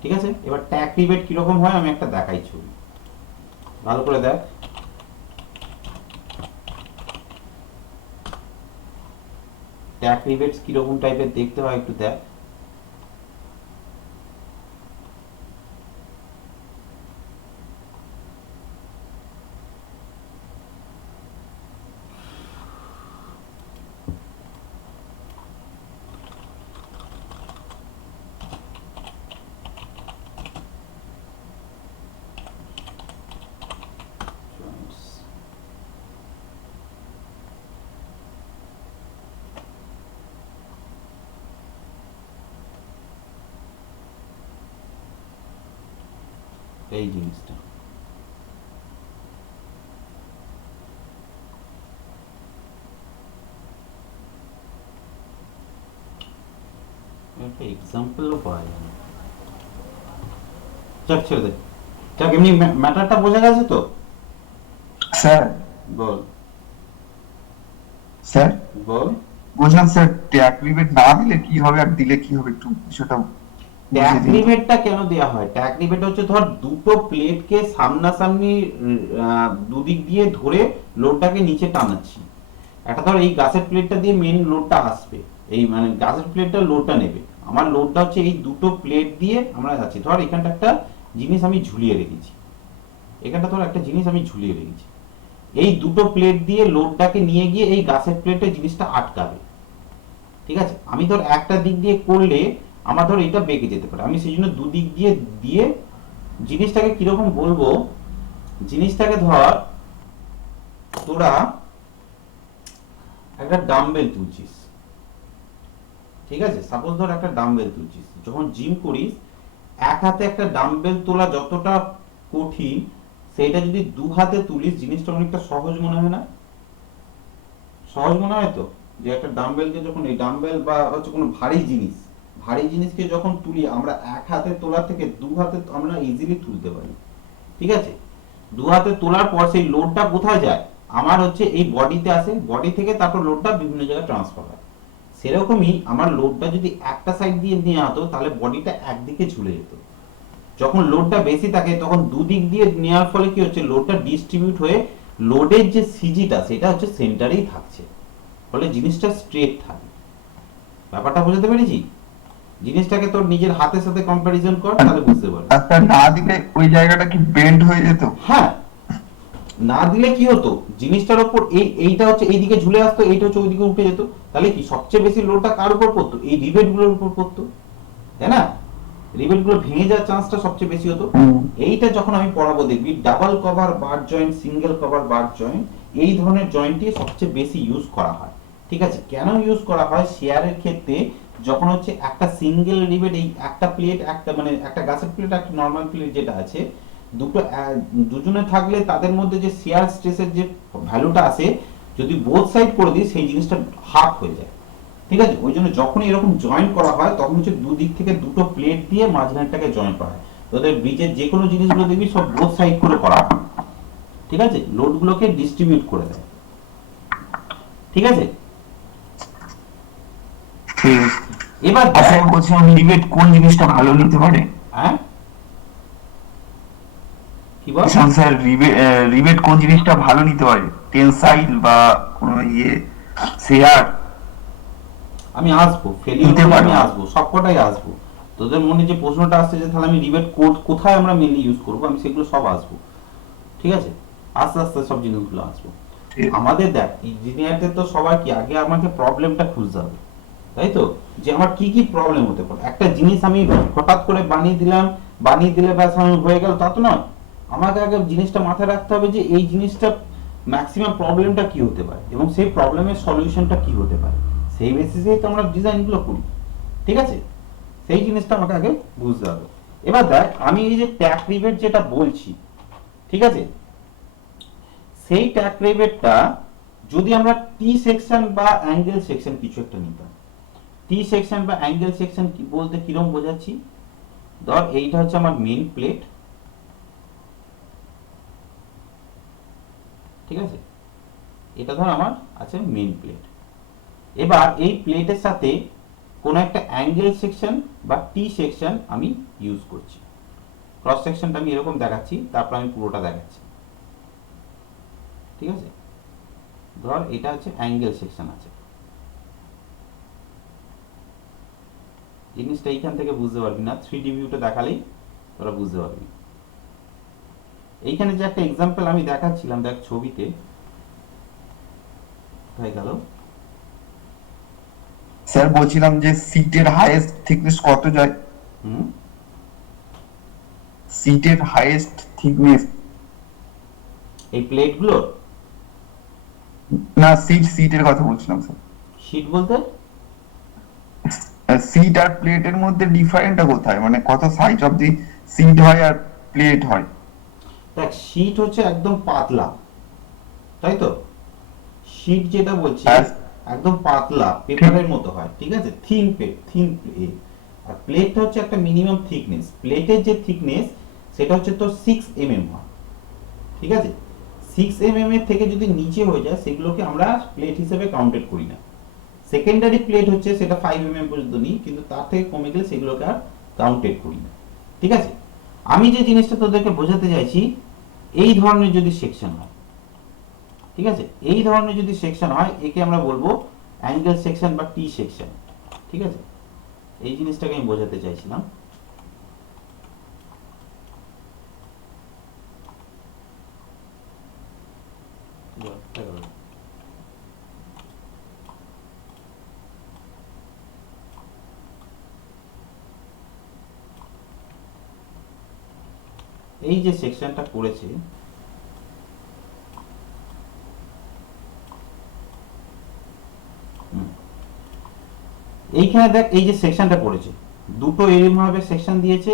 ঠিক আছে। এবার ট্যাক রিবেট কিরকম হয় আমি একটা দেখাই ছবি, ভালো করে দেখ। ট্যাক রিবেটস কিরকম টাইপের দেখতে হয় একটু দেখ। এই জিনিসটা একটা এক্সাম্পলও পাওয়া যায় না। যাক ছেড়ে দে, যাক এমনি ম্যাটারটা বোঝা গেছে তো? স্যার বল স্যার বল। বলছিলাম স্যার ট্যাগ রিবেট না দিলে কি হবে আর দিলে কি হবে একটু বিষয়টা ট্যাগ বুঝিয়ে দিন। রিবেটটা কেন দেয়া হয়? ট্যাগ রিবেট হচ্ছে ধর দুটো প্লেটকে সামনাসামনি দুদিক দিয়ে ধরে লোডটাকে নিচে টানাচ্ছি। একটা ধর এই গাছের প্লেটটা দিয়ে মেন লোডটা আসবে, এই মানে গাছের প্লেটটা লোডটা নেবে, আমার লোডটা হচ্ছে এই দুটো প্লেট দিয়ে আমরা যাচ্ছি। ধর এখানটা একটা জিনিস আমি ঝুলিয়ে রেখেছি, এখানটা ধর একটা জিনিস আমি ঝুলিয়ে রেখেছি, এই দুটো প্লেট দিয়ে লোডটাকে নিয়ে গিয়ে এই গাছের প্লেটে জিনিসটা আটকাবে, ঠিক আছে। আমি ধর একটা দিক দিয়ে করলে আমার ধর এটা বেঁকে যেতে পারে, আমি সেই জন্য দুদিক দিয়ে দিয়ে জিনিসটাকে কিরকম বলবো, জিনিসটাকে ধর তোরা একটা ডাম্বেল তুলছিস, ঠিক আছে, সাপোজ ধর একটা ডাম্বেল তুলছিস, যখন জিম করিস এক হাতে একটা ডাম্বেল তোলা যতটা কঠিন সেটা যদি দু হাতে তুলিস জিনিসটা অনেকটা সহজ মনে হয় না? সহজ মনে হয় তো, যে একটা ডাম্বেলকে যখন এই ডাম্বেল বা হচ্ছে কোনো ভারী জিনিসকে যখন তুলি আমরা এক হাতে তোলা থেকে দু হাতে আমরা ইজিলি তুলতে পারি, ঠিক আছে। দু হাতে তোলার পর সেই লোডটা কোথায় যায়, আমার হচ্ছে এই বডিতে আসে, বডি থেকে তারপর লোডটা বিভিন্ন জায়গায় ট্রান্সফার হয়। সেরকমই আমার লোডটা যদি একটা সাইড দিয়ে নেওয়া হতো তাহলে বডিটা একদিকে ঝুলে যেত। যখন লোডটা বেশি থাকে তখন দুদিক দিয়ে নেওয়ার ফলে কি হচ্ছে, লোডটা ডিস্ট্রিবিউট হয়ে লোডের যে সিজিটা সেটা হচ্ছে সেন্টারেই থাকছে, ফলে জিনিসটা স্ট্রেট থাকে। ব্যাপারটা বুঝতে পেরেছি? জিনিসটাকে তোর নিজের হাতের সাথে কম্পারিজন কর, তাহলে বুঝতে পারবি। আচ্ছা না দিলে ওই জায়গাটা কি বেন্ড হয়ে যেত? হ্যাঁ, না দিলে কি হতো, জিনিসটার উপর এইটা হচ্ছে এইদিকে ঝুলে আসতো, এইটা হচ্ছে ওইদিকে উঠে যেত, তাহলে কি সবচেয়ে বেশি লোডটা কার উপর পড়তো? এই রিবেট গুলোর উপর পড়তো, তাই না? রিবেট গুলো ভেঙে যাওয়ার চান্সটা সবচেয়ে বেশি হতো। এইটা যখন আমি পড়াবো দেখবি ডাবল কভার বার জয়েন্ট, সিঙ্গেল কভার বার জয়েন্ট, এই ধরনের জয়েন্টই সবচেয়ে বেশি ইউজ করা হয়, ঠিক আছে। কেন ইউজ করা হয়? শেয়ারের ক্ষেত্রে যখন হচ্ছে একটা সিঙ্গেল রিবেট, এই একটা প্লেট, একটা মানে একটা গাছের প্লেট একটা নরমাল প্লেট যেটা আছে, দুজনে থাকলে তাদের মধ্যে যে শেয়ার স্ট্রেসের যে ভ্যালুটা আসে, যদি বোথ সাইড করে দিই সেই জিনিসটা হাফ হয়ে যায়, ঠিক আছে। ওই জন্য যখনই এরকম জয়েন করা হয় তখন হচ্ছে দুদিক থেকে দুটো প্লেট দিয়ে মাঝখানটাকে জয়েন করা হয়। তোদের ব্রিজের যে কোনো জিনিসগুলো দেখবি সব বোথ সাইড করে করা হয়, ঠিক আছে, লোডগুলোকে ডিস্ট্রিবিউট করে দেয়, ঠিক আছে। এবার আচ্ছা আমি বলছিলাম রিবেট কোন জিনিসটা ভালো নিতে পারে? হ্যাঁ কি বল? স্যার রিবেট কোন জিনিসটা ভালো নিতে পারে, টেনসাইল বা কোনো শেয়ার? আমি আসবো, ফেলিওর আমি আসবো, সবকটাই আসবো। তোদের মনে যে প্রশ্নটা আসছে যে তাহলে আমি রিবেট কোড কোথায় আমরা মেনলি ইউজ করবো, আমি সেগুলো সব আসবো, ঠিক আছে। আস্তে আস্তে সব জিনিসগুলো আসবো। আমাদের দেখ ইঞ্জিনিয়ারদের তো সবার কি আগে আমাকে প্রবলেমটা খুঁজতে হবে, তাই তো, যে আমার কি কি প্রবলেম হতে পারে। একটা জিনিস আমি হঠাৎ করে বানিয়ে দিলাম, বানিয়ে দিলে ব্যাস আমি হয়ে গেল তা তো নয়। আমাকে আগে জিনিসটা মাথায় রাখতে হবে যে এই জিনিসটা ম্যাক্সিমাম প্রবলেমটা কি হতে পারে এবং সেই প্রবলেমের সলিউশনটা কি হতে পারে, সেই বেসিসেই তো আমরা ডিজাইনগুলো করি। ঠিক আছে, সেই জিনিসটা আমাকে আগে বুঝতে হবে। এবার দেখ, আমি এই যে ট্যাগ রিবেট যেটা বলছি, ঠিক আছে, সেই ট্যাগ রিবেটটা যদি আমরা টি সেকশন বা অ্যাঙ্গেল সেকশন কিছু একটা নিতাম। টি সেকশন বা অ্যাঙ্গেল সেকশন বলতে কিরকম বোঝাচ্ছি, ধর এইটা হচ্ছে আমার মেইন প্লেট, ঠিক আছে, এটা ধর আমার আছে মেইন প্লেট। এবার এই প্লেটের সাথে কোন একটা অ্যাঙ্গেল সেকশন বা টি সেকশন আমি ইউজ করছি। ক্রস সেকশনটা আমি এরকম দেখাচ্ছি, তারপর আমি পুরোটা দেখাচ্ছি। ঠিক আছে, ধর এটা হচ্ছে অ্যাঙ্গেল সেকশন আছে। জিনিসটা এইখান থেকে বুঝতে পারবি না, 3D ভিউটা দেখালেই তোরা বুঝতে পারবি। এইখানে যে একটা এক্সাম্পল আমি দেখাচ্ছিলাম, দেখ ছবিতে হয়ে গেল। স্যার বলছিলাম যে সিটের হাইয়েস্ট থিকনেস কত যায়? হুম, সিটের হাইয়েস্ট থিকনেস, এই প্লেটগুলোর না সিটের কথা বলছিলাম স্যার। শীট বলতে সিট আর প্লেটের মধ্যে ডিফারেন্টটা কোথায়, মানে কত সাইজ অফ দি সিট হয় আর প্লেট হয়? দেখ, শীট হচ্ছে একদম পাতলা, তাই তো, শীট যেটা বলছি হ্যাঁ। একদম পাতলা পেপারের মতো হয়, ঠিক আছে, থিন প্লেট। আর প্লেটটা হচ্ছে একটা মিনিমাম থিকনেস। প্লেটের যে থিকনেস সেটা হচ্ছে তোর 6 mm হয়, ঠিক আছে। 6 mm এর থেকে যদি নিচে হয়ে যায় সেগুলোকে আমরা প্লেট হিসেবে কাউন্টেড করি না। সেকেন্ডারি প্লেট হচ্ছে সেটা 5 mm পর্যন্ত নিই, কিন্তু তার থেকে কমে গেলে সেগুলোকে আর কাউন্টেড করি না। ঠিক আছে, আমি যে জিনিসটা তোদেরকে বোঝাতে চাইছি, এই ধরনের যদি সেকশন হয়, ঠিক আছে, এই ধরনের যদি সেকশন হয়, একে আমরা বলবো অ্যাঙ্গেল সেকশন বা টি সেকশন। ঠিক আছে, এই জিনিসটাকে আমি বোঝাতে চাইছিলাম। এই যে সেকশনটা করেছে, এইখানে দেখ এই যে সেকশনটা করেছে, দুটো এরকম ভাবে সেকশন দিয়েছে।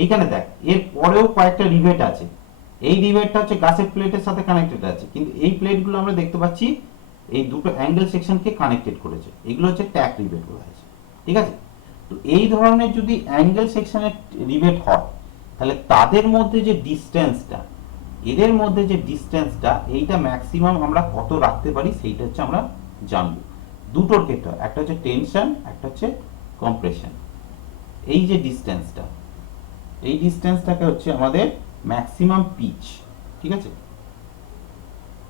এইখানে দেখ এর পরেও কয়েকটা রিভেট আছে। এই রিভেটটা হচ্ছে গাছের প্লেটের সাথে কানেক্টেড আছে, কিন্তু এই প্লেটগুলো আমরা দেখতে পাচ্ছি এই দুটো অ্যাঙ্গেল সেকশনকে কানেক্টেড করেছে। এগুলো হচ্ছে ট্যাগ রিভেট বলা হয়েছে। ঠিক আছে, তো এই ধরনের যদি অ্যাঙ্গেল সেকশনের রিভেট হয়, তাহলে তাদের মধ্যে যে ডিসটেন্সটা, এদের মধ্যে যে ডিসটেন্সটা, এইটা ম্যাক্সিমাম আমরা কত রাখতে পারি সেইটা হচ্ছে আমরা জানবো। দুটোর ক্ষেত্রে, একটা হচ্ছে টেনশন, একটা হচ্ছে কম্প্রেশন। এই যে ডিসটেন্সটা, এই ডিসটেন্সটাকে হচ্ছে আমাদের ম্যাক্সিমাম পিচ। ঠিক আছে,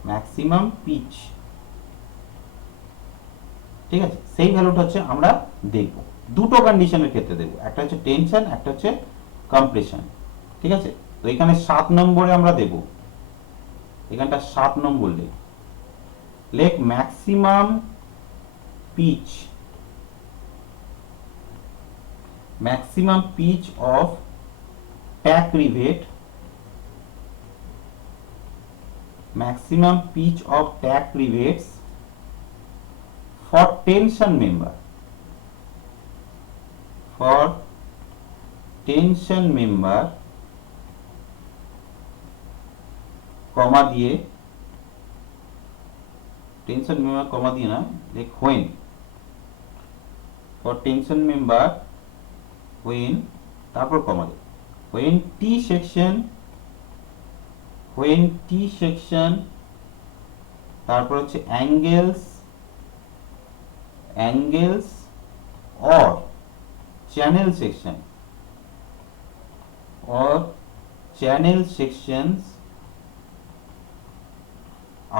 ম্যাক্সিমাম পিচ, ঠিক আছে, সেই ভ্যালুটা হচ্ছে আমরা দেখব। দুটো কন্ডিশনের ক্ষেত্রে দেখব, একটা হচ্ছে টেনশন, একটা হচ্ছে কম্প্রেশন। ঠিক আছে, তো এখানে 7 নম্বরে আমরা দেব, এখানটা 7 নম্বর লেখ maximum pitch, maximum pitch of tack rivet, maximum pitch of tack rivets for tension member, for tension member, কমা দিয়ে, টেনশন মেম্বার কমা দিয়ে না, দেখ when, for tension member when, তারপর কমা দে, when T section, when T section, তারপর হচ্ছে angles or channel section, or channel sections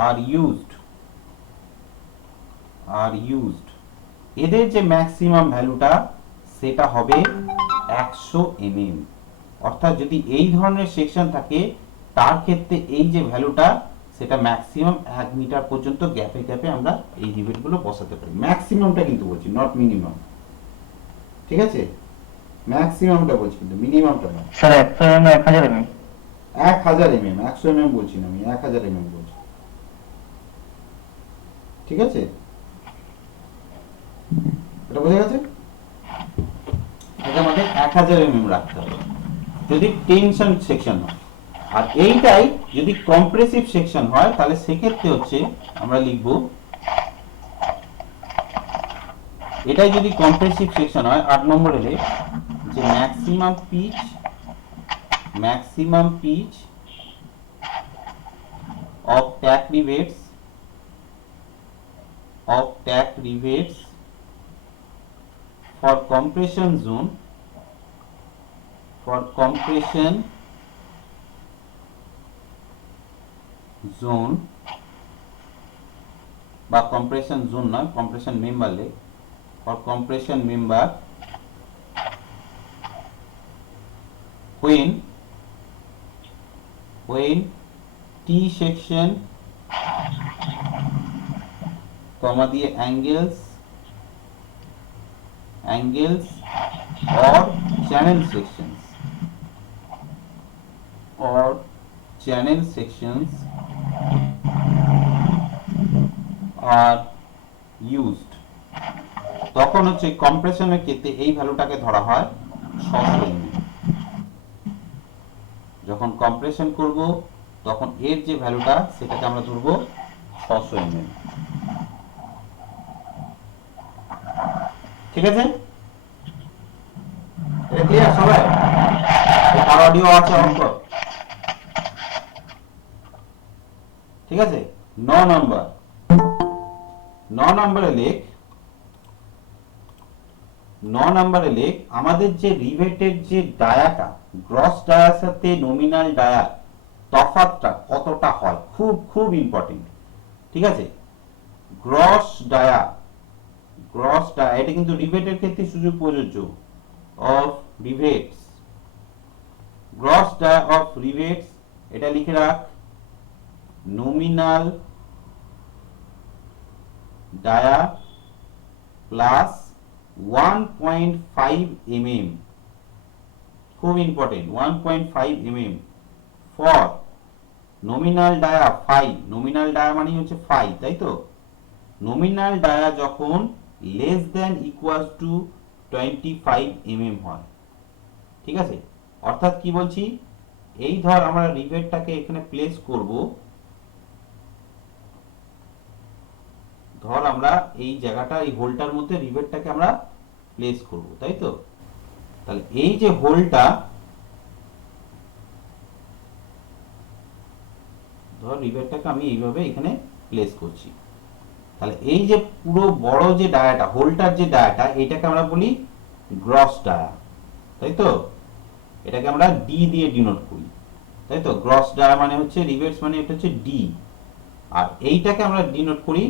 are used, এদের যে maximum ভ্যালুটা সেটা হবে 100 mm। অর্থাৎ যদি এই ধরনের সেকশন থাকে, তার ক্ষেত্রে এই যে ভ্যালুটা সেটা ম্যাক্সিমাম 1 মিটার পর্যন্ত গ্যাপে গ্যাপে আমরা এই রিভেটগুলো বসাতে পারি। ম্যাক্সিমামটা কিন্তু বলছি, নট মিনিমাম। ঠিক আছে, ম্যাক্সিমামটা বলছি কিন্তু মিনিমামটা না। Sir 100 mm 1000 mm? 1000 mm, 100 mm বলছি না আমি, 1000 mm বলছি। ঠিক আছে, এটা বোঝা গেছে? এটা আমাদের 1000 mm রাখতে হবে যদি টেনশন সেকশন হয়। আর এইটাই যদি কম্প্রেসিভ সেকশন হয় তাহলে সেক্ষেত্রে হচ্ছে আমরা লিখব, এটাই যদি কম্প্রেসিভ সেকশন হয় 8 নম্বরে যে maximum pitch of tack rivets for compression zone বা compression zone নয়, compression member লে for compression member when T section comma দিয়ে angles or channel sections are used, তখন হচ্ছে কম্প্রেশনের ক্ষেত্রে এই ভ্যালুটাকে ধরা হয় 600 mm। যখন কম্প্রেশন করব তখন এর যে ভ্যালুটা সেটাকে আমরা ধরবো 600 mm। ঠিক আছে, এটা ক্লিয়ার সবাই? আর অডিও আছে অঙ্ক? ঠিক আছে, 9 নম্বরে লেখ আমাদের যে রিভেটের যে ডায়াটা, গ্রস ডায়ার সাথে নমিনাল ডায়ার তফাৎটা কতটা হয়, খুব খুব ইম্পর্টেন্ট। ঠিক আছে, গ্রস ডায়ার এটা কিন্তু রিভেটের ক্ষেত্রে সুযোগ প্রযোজ্য। অফ রিভেটস, গ্রস ডায়ার অফ রিভেটস, এটা লিখে রাখ, নমিনাল ডায়ার প্লাস 1.5 mm, খুব important, 1.5 mm for nominal dia phi. Nominal dia মানে হচ্ছে ফাই, তাই তো? নমিনাল ডায়া যখন less than equals to 25 mm হয়। ঠিক আছে, অর্থাৎ কি বলছি, এই ধর আমরা রিভেটটাকে এখানে প্লেস করব, ধর আমরা এই জায়গাটা, এই হোলটার মধ্যে রিভেটটাকে আমরা প্লেস করব, তাই তো? তাহলে এই যে হোলটা, ধর রিভেটটাকে আমি এইভাবে এখানে প্লেস করছি, তাহলে এই যে পুরো বড় যে ডায়াটা, হোলটার যে ডায়াটা, এটাকে আমরা বলি গ্রস ডায়া, তাই তো? এটাকে আমরা ডি দিয়ে ডিনোট করি, তাই তো? গ্রস ডায়া মানে হচ্ছে রিভেটস, মানে এটা হচ্ছে ডি, আর এইটাকে আমরা ডিনোট করি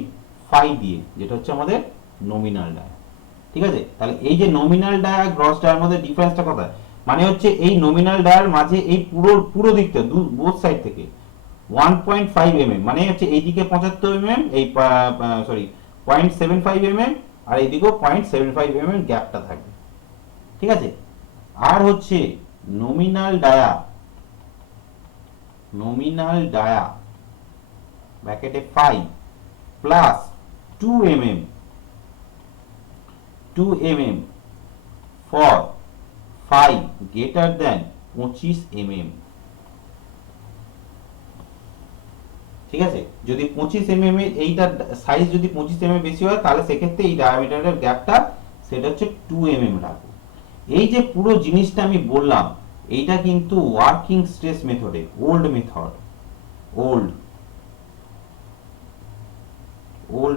ফাই দিয়ে, যেটা হচ্ছে আমাদের নমিনাল ডায়া। ঠিক আছে, তাহলে এই যে নমিনাল ডায়া গ্রস ডায়ার মধ্যে ডিফারেন্সটা কোথায়? মানে হচ্ছে এই নমিনাল ডায়ার মাঝে এই পুরো দিকটা, বোথ সাইড থেকে 1.5 mm, মানে হচ্ছে এইদিকে 75 mm, এই সরি 0.75 mm, আর এইদিকেও 0.75 mm গ্যাপটা থাকবে। ঠিক আছে, আর হচ্ছে নমিনাল ডায়া ব্র্যাকেটে 5 plus 2 mm for 5 greater than 25 mm। ঠিক আছে, যদি 25 mm এর এইটার সাইজ যদি 25 mm বেশি হয়, তাহলে সেক্ষেত্রে এই ডায়ামিটারের গ্যাপটা সেটা হচ্ছে 2 mm রাখবো। এই যে পুরো জিনিসটা আমি বললাম, এইটা কিন্তু ওয়ার্কিং স্ট্রেস মেথডে, ওল্ড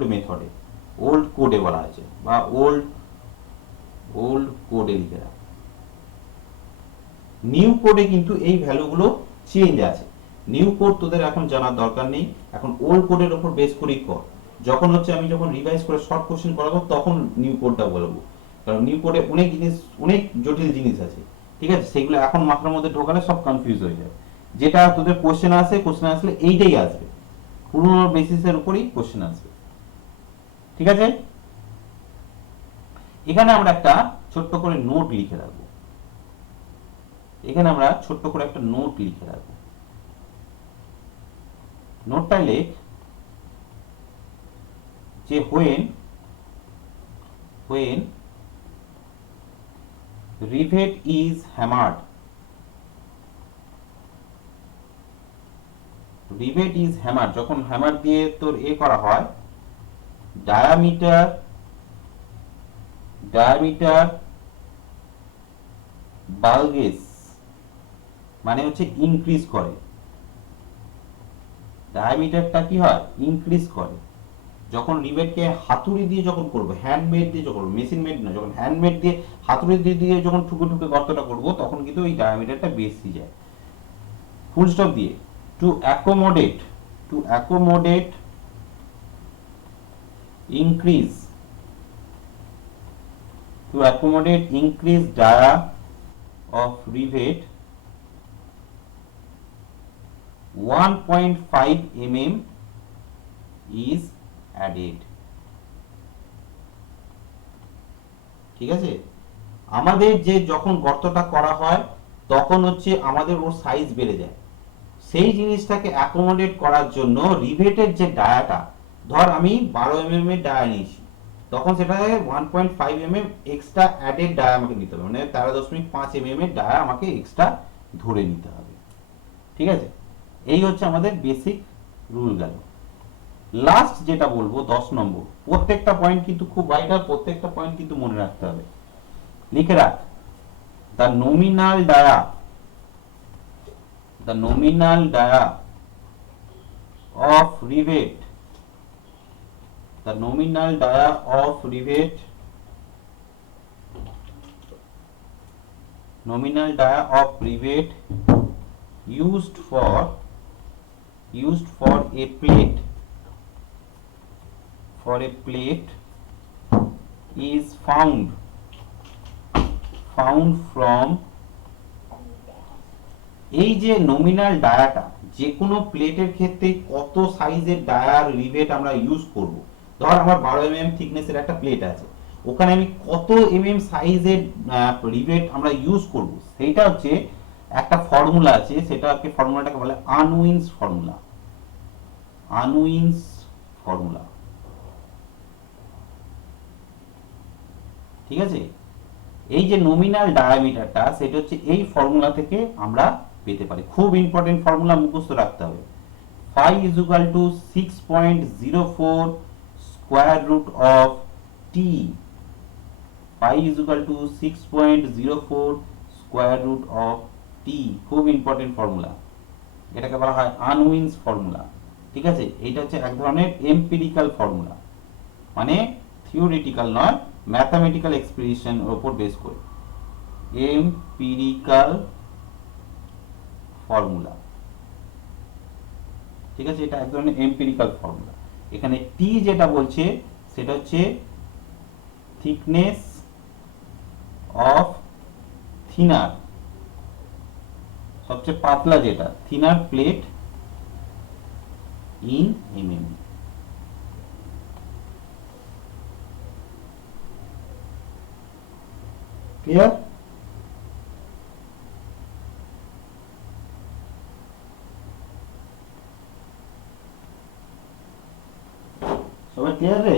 মেথডে, ওল্ড কোডে বলা আছে, বা ওল্ড কোডে লিখে রাখ। নিউ কোডে কিন্তু এই ভ্যালুগুলো চেঞ্জ আছে। নিউ কোড তোদের এখন জানার দরকার নেই, এখন ওল্ড কোডের উপর বেস করেই কর। যখন হচ্ছে আমি যখন রিভাইজ করে শর্ট কোশ্চেন করাবো তখন নিউ কোডটা বলবো, কারণ নিউ কোডে অনেক জটিল জিনিস আছে। ঠিক আছে, সেগুলো এখন মাথার মধ্যে ঢোকালে সব কনফিউজ হয়ে যায়। যেটা তোদের কোশ্চেন আসলে এইটাই আসবে, পুরনো বেসিসের উপরই কোশ্চেন আসবে। ঠিক আছে, এখানে আমরা একটা ছোট্ট করে নোট লিখে রাখবো। এখানে আমরা ছোট্ট করে একটা নোট লিখে রাখবো। নোটটা লেখ যে when rivet is hammered, rivet is hammered, যখন হ্যামার দিয়ে তোর করা হয়, diameter bulges, মানে হচ্ছে ইনক্রিজ করে, ডায়ামিটারটা কি হয়, ইনক্রিজ করে। যখন রিভেটকে হাতুড়ি দিয়ে যখন করবো, হ্যান্ডমেড দিয়ে যখন, মেশিন মেড না, যখন হ্যান্ডমেড দিয়ে হাতুড়ি দিয়ে যখন ঠুকে ঠুকে গর্তটা করবো, তখন কিন্তু এই ডায়ামিটারটা বেশি যায়। ফুল স্টপ দিয়ে to accommodate increase dia of rivet 1.5 mm is added। ঠিক আছে, আমাদের যে যখন গর্তটা করা হয় তখন হচ্ছে আমাদের ওর সাইজ বেড়ে যায়, সেই জিনিসটাকে অ্যাকোমোডেট করার জন্য রিভেটের যে ডায়াটা, ধর আমি 12 mm এর ডায়া নিয়েছি, তখন সেটাকে 1.5 mm এক্সট্রা অ্যাডেড ডায়া আমাকে নিতে হবে, মানে 13.5 mm এর ডায়া আমাকে এক্সট্রা ধরে নিতে হবে। ঠিক আছে, এই হচ্ছে আমাদের বেসিক রুল গেল। লাস্ট যেটা বলবো 10 নম্বর, প্রত্যেকটা পয়েন্ট কিন্তু খুব ভাইটাল, প্রত্যেকটা পয়েন্ট কিন্তু মনে রাখতে হবে। লিখে রাখ, the nominal dia of rivet, the nominal dia of rivet, nominal dia of rivet used for a plate, is found from, এই যে নমিনাল ডায়াটা, যে কোনো প্লেটের ক্ষেত্রে কত সাইজের ডায়ার রিভেট আমরা ইউজ করব, ধর আমার 12 mm থিকনেসের একটা প্লেট আছে, ওখানে আমি কত mm সাইজের রিভেট আমরা ইউজ করব, সেইটা হচ্ছে একটা ফর্মুলা আছে, সেটাকে ফর্মুলাটাকে বলে আনউইন্স ফর্মুলা। ঠিক আছে, এই যে নমিনাল ডায়ামিটারটা, সেটা হচ্ছে এই ফর্মুলা থেকে আমরা পেতে পারি। খুব ইম্পর্টেন্ট ফর্মুলা, মুখস্থ রাখতে হবে। phi is equal to 6.04 square root of t, phi is equal to 6.04 square root of t, খুব ইম্পর্টেন্ট ফর্মুলা, এটাকে বলা হয় আনউইন্স ফর্মুলা। ঠিক আছে, এটা হচ্ছে এক ধরনের এম্পিরিক্যাল ফর্মুলা, মানে থিওরিটিক্যাল নয়, ম্যাথমেটিক্যাল এক্সপ্রেশন উপর বেস করে, এম্পিরিক্যাল ফর্মুলা। ঠিক আছে, এটা এক ধরনের এম্পিরিক্যাল ফর্মুলা। এখানে টি যেটা বলছে সেটা হচ্ছে থিকনেস অফ থিনার, সবচেয়ে পাতলা যেটা thinner plate in mm। Clear? সবাই ক্লিয়ার রে?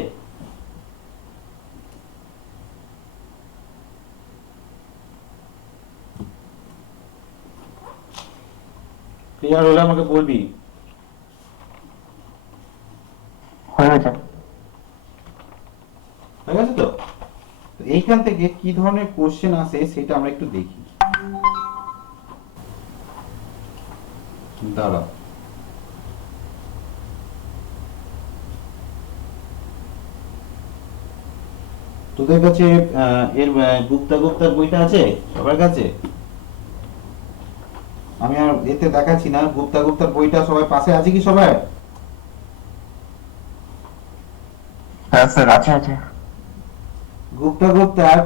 ক্লিয়ার হলে আমাকে বলবি। হয়ে গেছে তো এইখান থেকে কি ধরনের কোশ্চেন আসে সেটা আমরা একটু দেখি। দাঁড়া, তোদের কাছে এর গুপ্তার বইটা আছে সবার কাছে? আমি আর এতে দেখাচ্ছি না, গুপ্তার বইটা সবাই পাশে আছে কি সবাই? হ্যাঁ স্যার আচ্ছা আচ্ছা গুপ্তার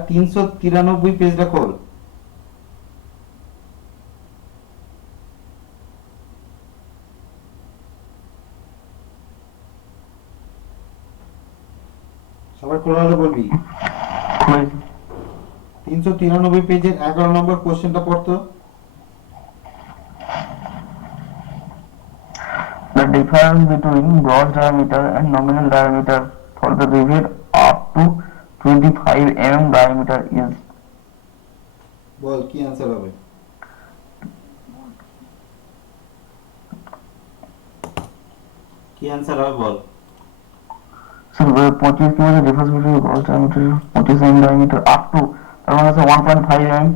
393 পেজটা খোল। 393 পেজের 11 নম্বর কোশ্চেনটা পড়তো। The difference between gross diameter and nominal diameter for the rivet up to 25 mm diameter is বল কি অ্যান্সার হবে? কি অ্যান্সার হবে বল? so the 25 কি মানে difference between gross diameter 25 mm diameter up to তার মানে হচ্ছে 1.5 mm।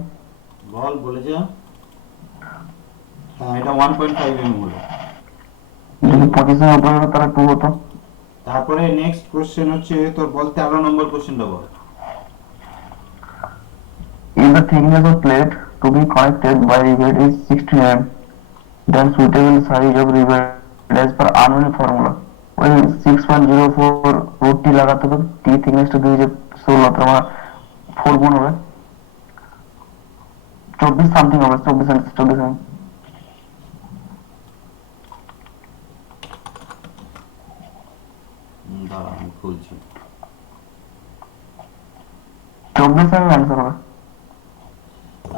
বল বলে যা। হ্যাঁ এটা 1.5 mm হলো। যদি 25 এর উপরে হতো তাহলে 2 হতো। তারপরে নেক্সট কোশ্চেন হচ্ছে তোর বল 13 নম্বর কোশ্চেনটা বল। If the thickness of plate to be connected by rivet is 16 mm, then suitable size of rivet as per unknown formula ওই 6.04 root t লাগাতে হবে। t thickness টা দিয়ে যে 16 তো আমার 4 গুণ হবে 24 সামথিং হবে 24 দাঁড়া আমি খুলছি। 24 mm आंसर হবে।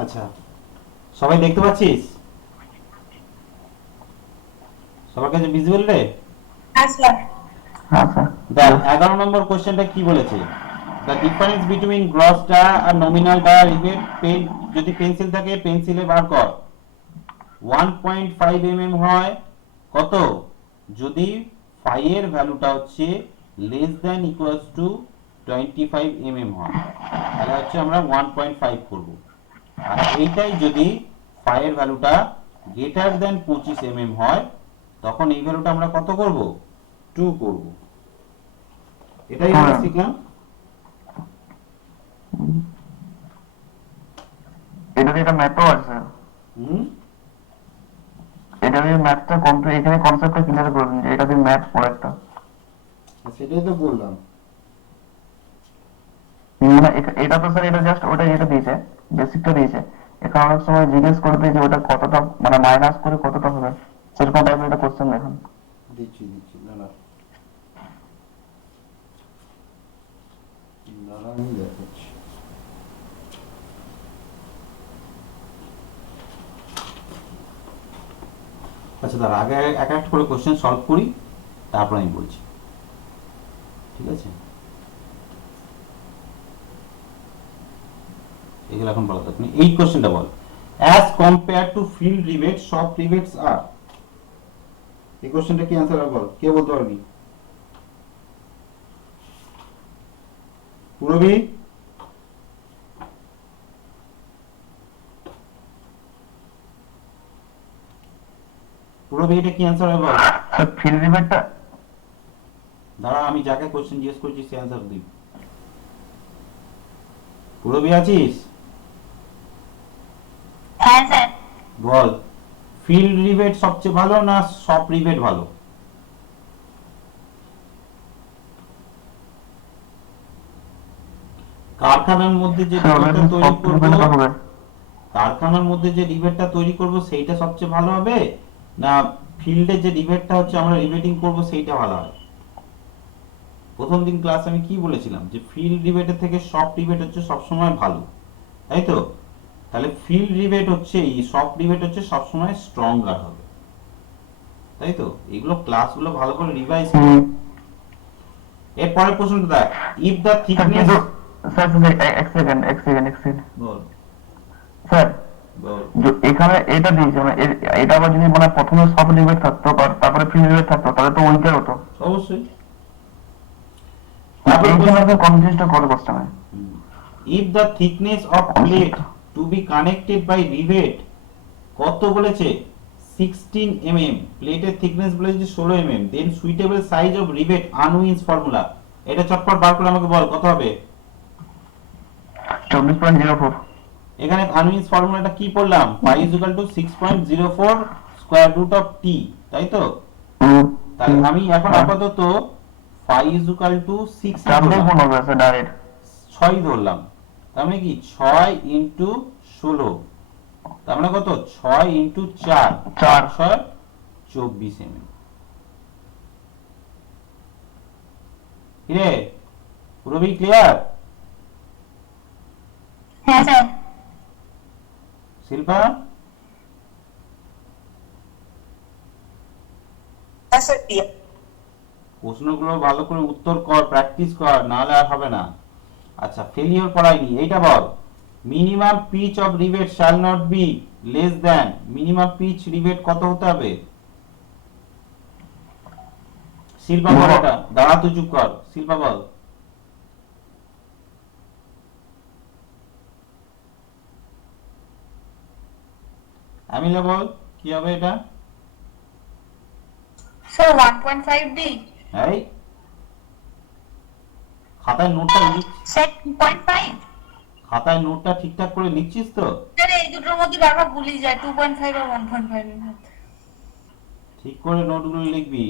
আচ্ছা সবাই দেখতে পাচ্ছিস? সবার কাছে ভিজিবল রে? হ্যাঁ স্যার। দেখ 11 নম্বর কোশ্চেনটা কি বলেছে? The difference between gross dia আর নমিনাল ডায়া রিভেট পেন, যদি পেন্সিল থাকে পেন্সিলে বার কর। 1.5 mm হয় কত? যদি ফাই এর ভ্যালুটা হচ্ছে less than equals to 25 mm হয় তাহলে হচ্ছে আমরা 1.5 করব। আর এইটাই যদি ফাই এর ভ্যালুটা গ্রেটার দ্যান 25 mm হয় তখন এই ভ্যালুটা আমরা কত করব? 2 করব। এটাই আমরা শিখলাম। এটা দিয়ে একটা ম্যাথও আছে। হুম এটা দিয়ে ম্যাথটা কমপ্লিট এখানে কনসেপ্টটা ক্লিয়ার করবেন যে এটা দিয়ে ম্যাথ পড়ে একটা সেটাই তো বললাম। মানে এটা তো স্যার এটা জাস্ট ওটা এটা দিয়েছে বেসিকটা দিয়েছে। এখানে অনেক সময় জিজ্ঞেস করবে যে ওটা কতটা মানে মাইনাস করে কতটা হবে সেরকম টাইপের একটা কোশ্চেন দেখুন। দিচ্ছি দাঁড়া আমি দেখাচ্ছি। আচ্ছা দাঁড়া আগে এক একটা করে কোশ্চেন সলভ করি তারপর আমি বলছি, ঠিক আছে? এগুলো এখন বলা দরকার নেই। এই কোশ্চেনটা বল, as compare to field rivet soft rivets আর। এই কোশ্চেনটা কি অ্যান্সার হবে বল, কে বলতে পারবি? পুরবি? পুরবি এটা কি অ্যান্সার হবে বল? স্যার ফিল্ড রিভেটটা দাঁড়া আমি যাকে কোশ্চেন জিজ্ঞেস করছি সে অ্যান্সার দিই। পুরবি আছিস? হ্যাঁ স্যার। বল ফিল্ড রিভেট সবচেয়ে ভালো না সফট রিভেট ভালো? কারখানার মধ্যে যে রিভেটটা তৈরি করব, কারখানার মধ্যে যে রিভেটটা তৈরি করব সেইটা সবচেয়ে ভালো হবে না ফিল্ডে যে রিভেটটা হচ্ছে আমরা রিভেটিং করব সেইটা ভালো হবে? প্রথম দিন ক্লাস আমি কি বলেছিলাম যে ফিল্ড রিভেটের থেকে সফট রিভেট হচ্ছে সবসময় ভালো, তাই তো? তাহলে ফিল্ড রিভেট হচ্ছে এই সফট রিভেট হচ্ছে সবসময় স্ট্রঙ্গার হবে, তাই তো? এগুলো ক্লাসগুলো ভালো করে রিভাইজ করো। এর পরের প্রশ্নটা দেখ, ইফ দা থিকনেস স্যার এক সেকেন্ড বল স্যার বল এখানে এটা দিয়েছে মানে এটা আবার যদি মানে প্রথমে সফট রিভেট থাকতো তারপরে ফিল্ড রিভেট থাকতো তাহলে তো উইকার হতো। অবশ্যই। এইখানে কনফিউজটা করে কোশ্চেনে if the thickness of plate to be connected by rivet কত বলেছে? 16 mm। প্লেটের থিকনেস বলেছে 16 mm। Then suitable size of rivet Unwin's formula. এটা চটপট বার করে আমাকে বল কত হবে? 24.04। এখানে আনউইন্স ফর্মুলাটা কি পড়লাম? Pi is equal to 6.04 square root of T, তাই তো? তাহলে আমি এখন আপাতত pi is equal to 6 direct 6 ধরলাম। তার মানে কি 6 ইনটু 16, তার মানে কত? 6 ইনটু 4 6 24 mm। কিরে পুরোপুরি ক্লিয়ার? হ্যাঁ স্যার। শিল্পা হ্যাঁ স্যার দিয়ে। প্রশ্নগুলো ভালো করে উত্তর কর, প্র্যাকটিস কর, নাহলে আর হবে না। আচ্ছা, ফেলিওর পড়াইনি, এইটা বল। Minimum pitch of rivet shall not be less than, minimum pitch rivet কত হতে হবে? শিল্পা বল এটা, দাঁড়া তুই চুপ কর, শিল্পা বল। আমিলা বল কি হবে এটা? Sir 1.5D। এই খাতায় নোটটা লিখ, স্যার 2.5। খাতায় নোটটা ঠিকঠাক করে লিখছিস তো? স্যার এই দুটোর মধ্যে বারবার ভুলি যায়, 2.5 আর 1.5 এর মধ্যে। ঠিক করে নোটগুলো লিখবি,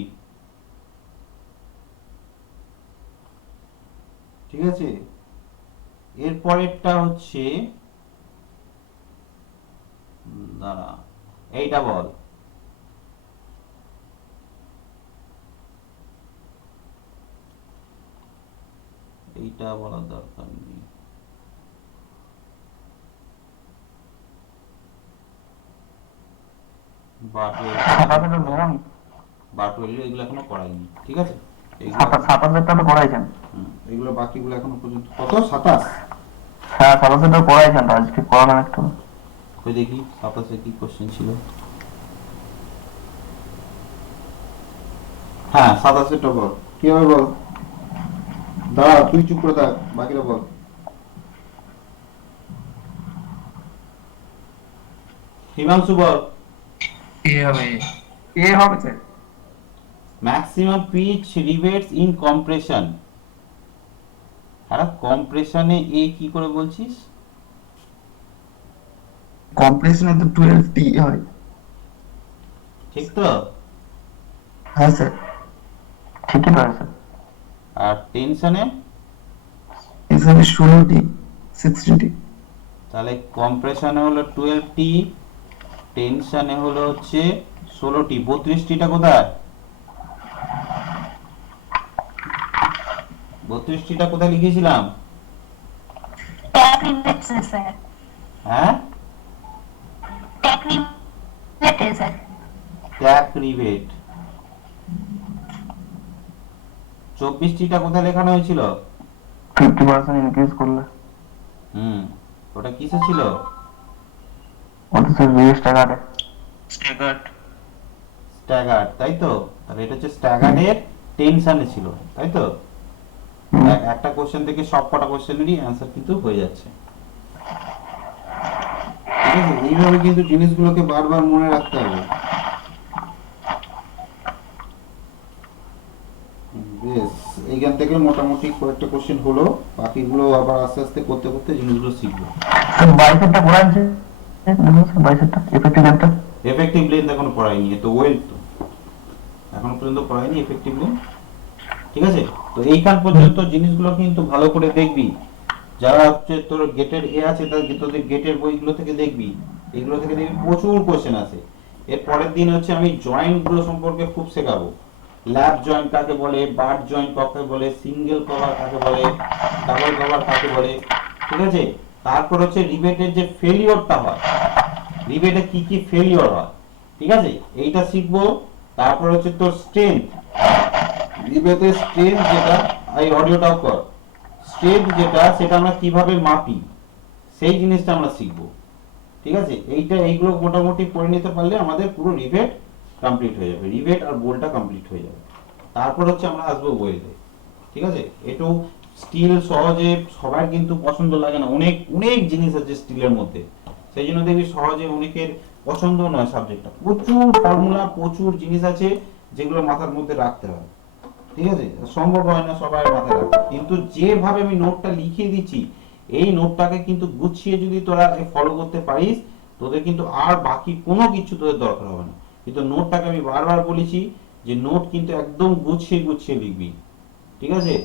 ঠিক আছে? এরপরেরটা হচ্ছে, দাঁড়া, এইটা বল। এইটা বলার দরকার নেই। বাটুয়েল এগুলো এখনো করাইনি, ঠিক আছে? এগুলো 27টা তো করাইছেন। এগুলো বাকিগুলো এখনো পর্যন্ত কত? 27? হ্যাঁ 27টা করাইছেন তো, আজকে করানো একটু। কই দেখি 27 কি কোশ্চেন ছিল। হ্যাঁ 27টা বল, কি হবে বল। দাঁড়া তুই চুপ করে থাক, বাকিটা বল। হিমাংশু বল। এ হবে, এ হবে sir. Maximum pitch rivets in compression. আর কম্প্রেশনে এ কি করে বলছিস? কম্প্রেশনে তো 12T হয়। ঠিক তো? হ্যাঁ স্যার। ঠিকই তো আছে। আর টেনশনে? এখানে 16T 60T। তাহলে কম্প্রেশনে হলো 12T, টেনশনে হলো হচ্ছে 16T। 32Tটা কোথায়? 32Tটা কোথায় লিখেছিলাম? Tack rivets sir. হ্যাঁ tack rivet sir. Tack rivet. 24Tটা কোথায় লেখানো হয়েছিল? 50% ইনক্রিজ করলে। ওটা কিসে ছিল? ওটা স্যার জিএসটা কাটে। স্ট্যাগার্ড। স্ট্যাগার্ড, তাই তো? তাহলে এটা হচ্ছে স্ট্যাগার্ডের টেনশনে ছিল, তাই তো? একটা কোশ্চেন থেকে সব কটা কোশ্চেনেরই অ্যান্সার কিন্তু হয়ে যাচ্ছে, ঠিক আছে? এইভাবে কিন্তু জিনিসগুলোকে বারবার মনে রাখতে হবে। বেশ, এইখান থেকে মোটামুটি কয়েকটা কোশ্চেন হলো, বাকিগুলো আবার আস্তে আস্তে করতে করতে জিনিসগুলো শিখবো। স্যার 22 করাইছে, 22 এফেক্টিভ লেন্থটা। এফেক্টিভ লেন্থ এখনো পড়াইনি, এ তো ওয়েল তো এখনো পর্যন্ত পড়াইনি এফেক্টিভ লেন্থ, ঠিক আছে? তো এইখান পর্যন্ত জিনিসগুলো কিন্তু ভালো করে দেখবি। যারা হচ্ছে তোর গেটের এ আছে তোদের গেটের বইগুলো থেকে দেখবি, এগুলো থেকে দেখবি প্রচুর কোশ্চেন আছে। এর পরের দিন হচ্ছে আমি জয়েন্ট গুলো সম্পর্কে খুব শেখাবো। ল্যাব জয়েন্ট কাকে বলে, বার্ড জয়েন্ট কাকে বলে, সিঙ্গেল কভার কাকে বলে, ডাবল কভার কাকে বলে, ঠিক আছে? তারপর হচ্ছে রিবেটের যে ফেলিওরটা হয়, রিবেটে কি কি ফেলিওর হয়, ঠিক আছে? এইটা শিখবো। তারপর হচ্ছে তোর স্ট্রেংথ, রিবেটের স্ট্রেংথ যেটা, এই অডিওটাও কর, স্ট্রেংথ যেটা সেটা আমরা কিভাবে মাপি সেই জিনিসটা আমরা শিখবো, ঠিক আছে? এইগুলো মোটামুটি পড়ে নিতে পারলে আমাদের পুরো রিবেট কমপ্লিট হয়ে যাবে, রিবেট আর বোলটা কমপ্লিট হয়ে যাবে। তারপর হচ্ছে আমরা আসবো ওয়েলডে, ঠিক আছে? একটু স্টিল সহজে সবার কিন্তু পছন্দ লাগে না, অনেক অনেক জিনিস আছে স্টিলের মধ্যে, সেই জন্য দেখবি সহজে অনেকের পছন্দ নয় সাবজেক্টটা। প্রচুর ফর্মুলা, প্রচুর জিনিস আছে যেগুলো মাথার মধ্যে রাখতে হয়, ঠিক আছে? সম্ভব হয় না সবার মাথায় রাখা, কিন্তু যেভাবে আমি নোটটা লিখিয়ে দিচ্ছি এই নোটটাকে কিন্তু গুছিয়ে যদি তোরা ফলো করতে পারিস, তোদের কিন্তু আর বাকি কোনো কিছু তোদের দরকার হবে না। কিন্তু নোটটাকে আমি বারবার বলেছি যে নোট কিন্তু একদম গুছিয়ে গুছিয়ে লিখবি, ঠিক আছে?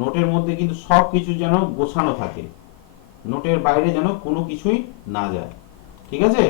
নোটের মধ্যে কিন্তু সব কিছু যেন গোছানো থাকে, নোটের বাইরে যেন কোনো কিছুই না যায়, ঠিক আছে?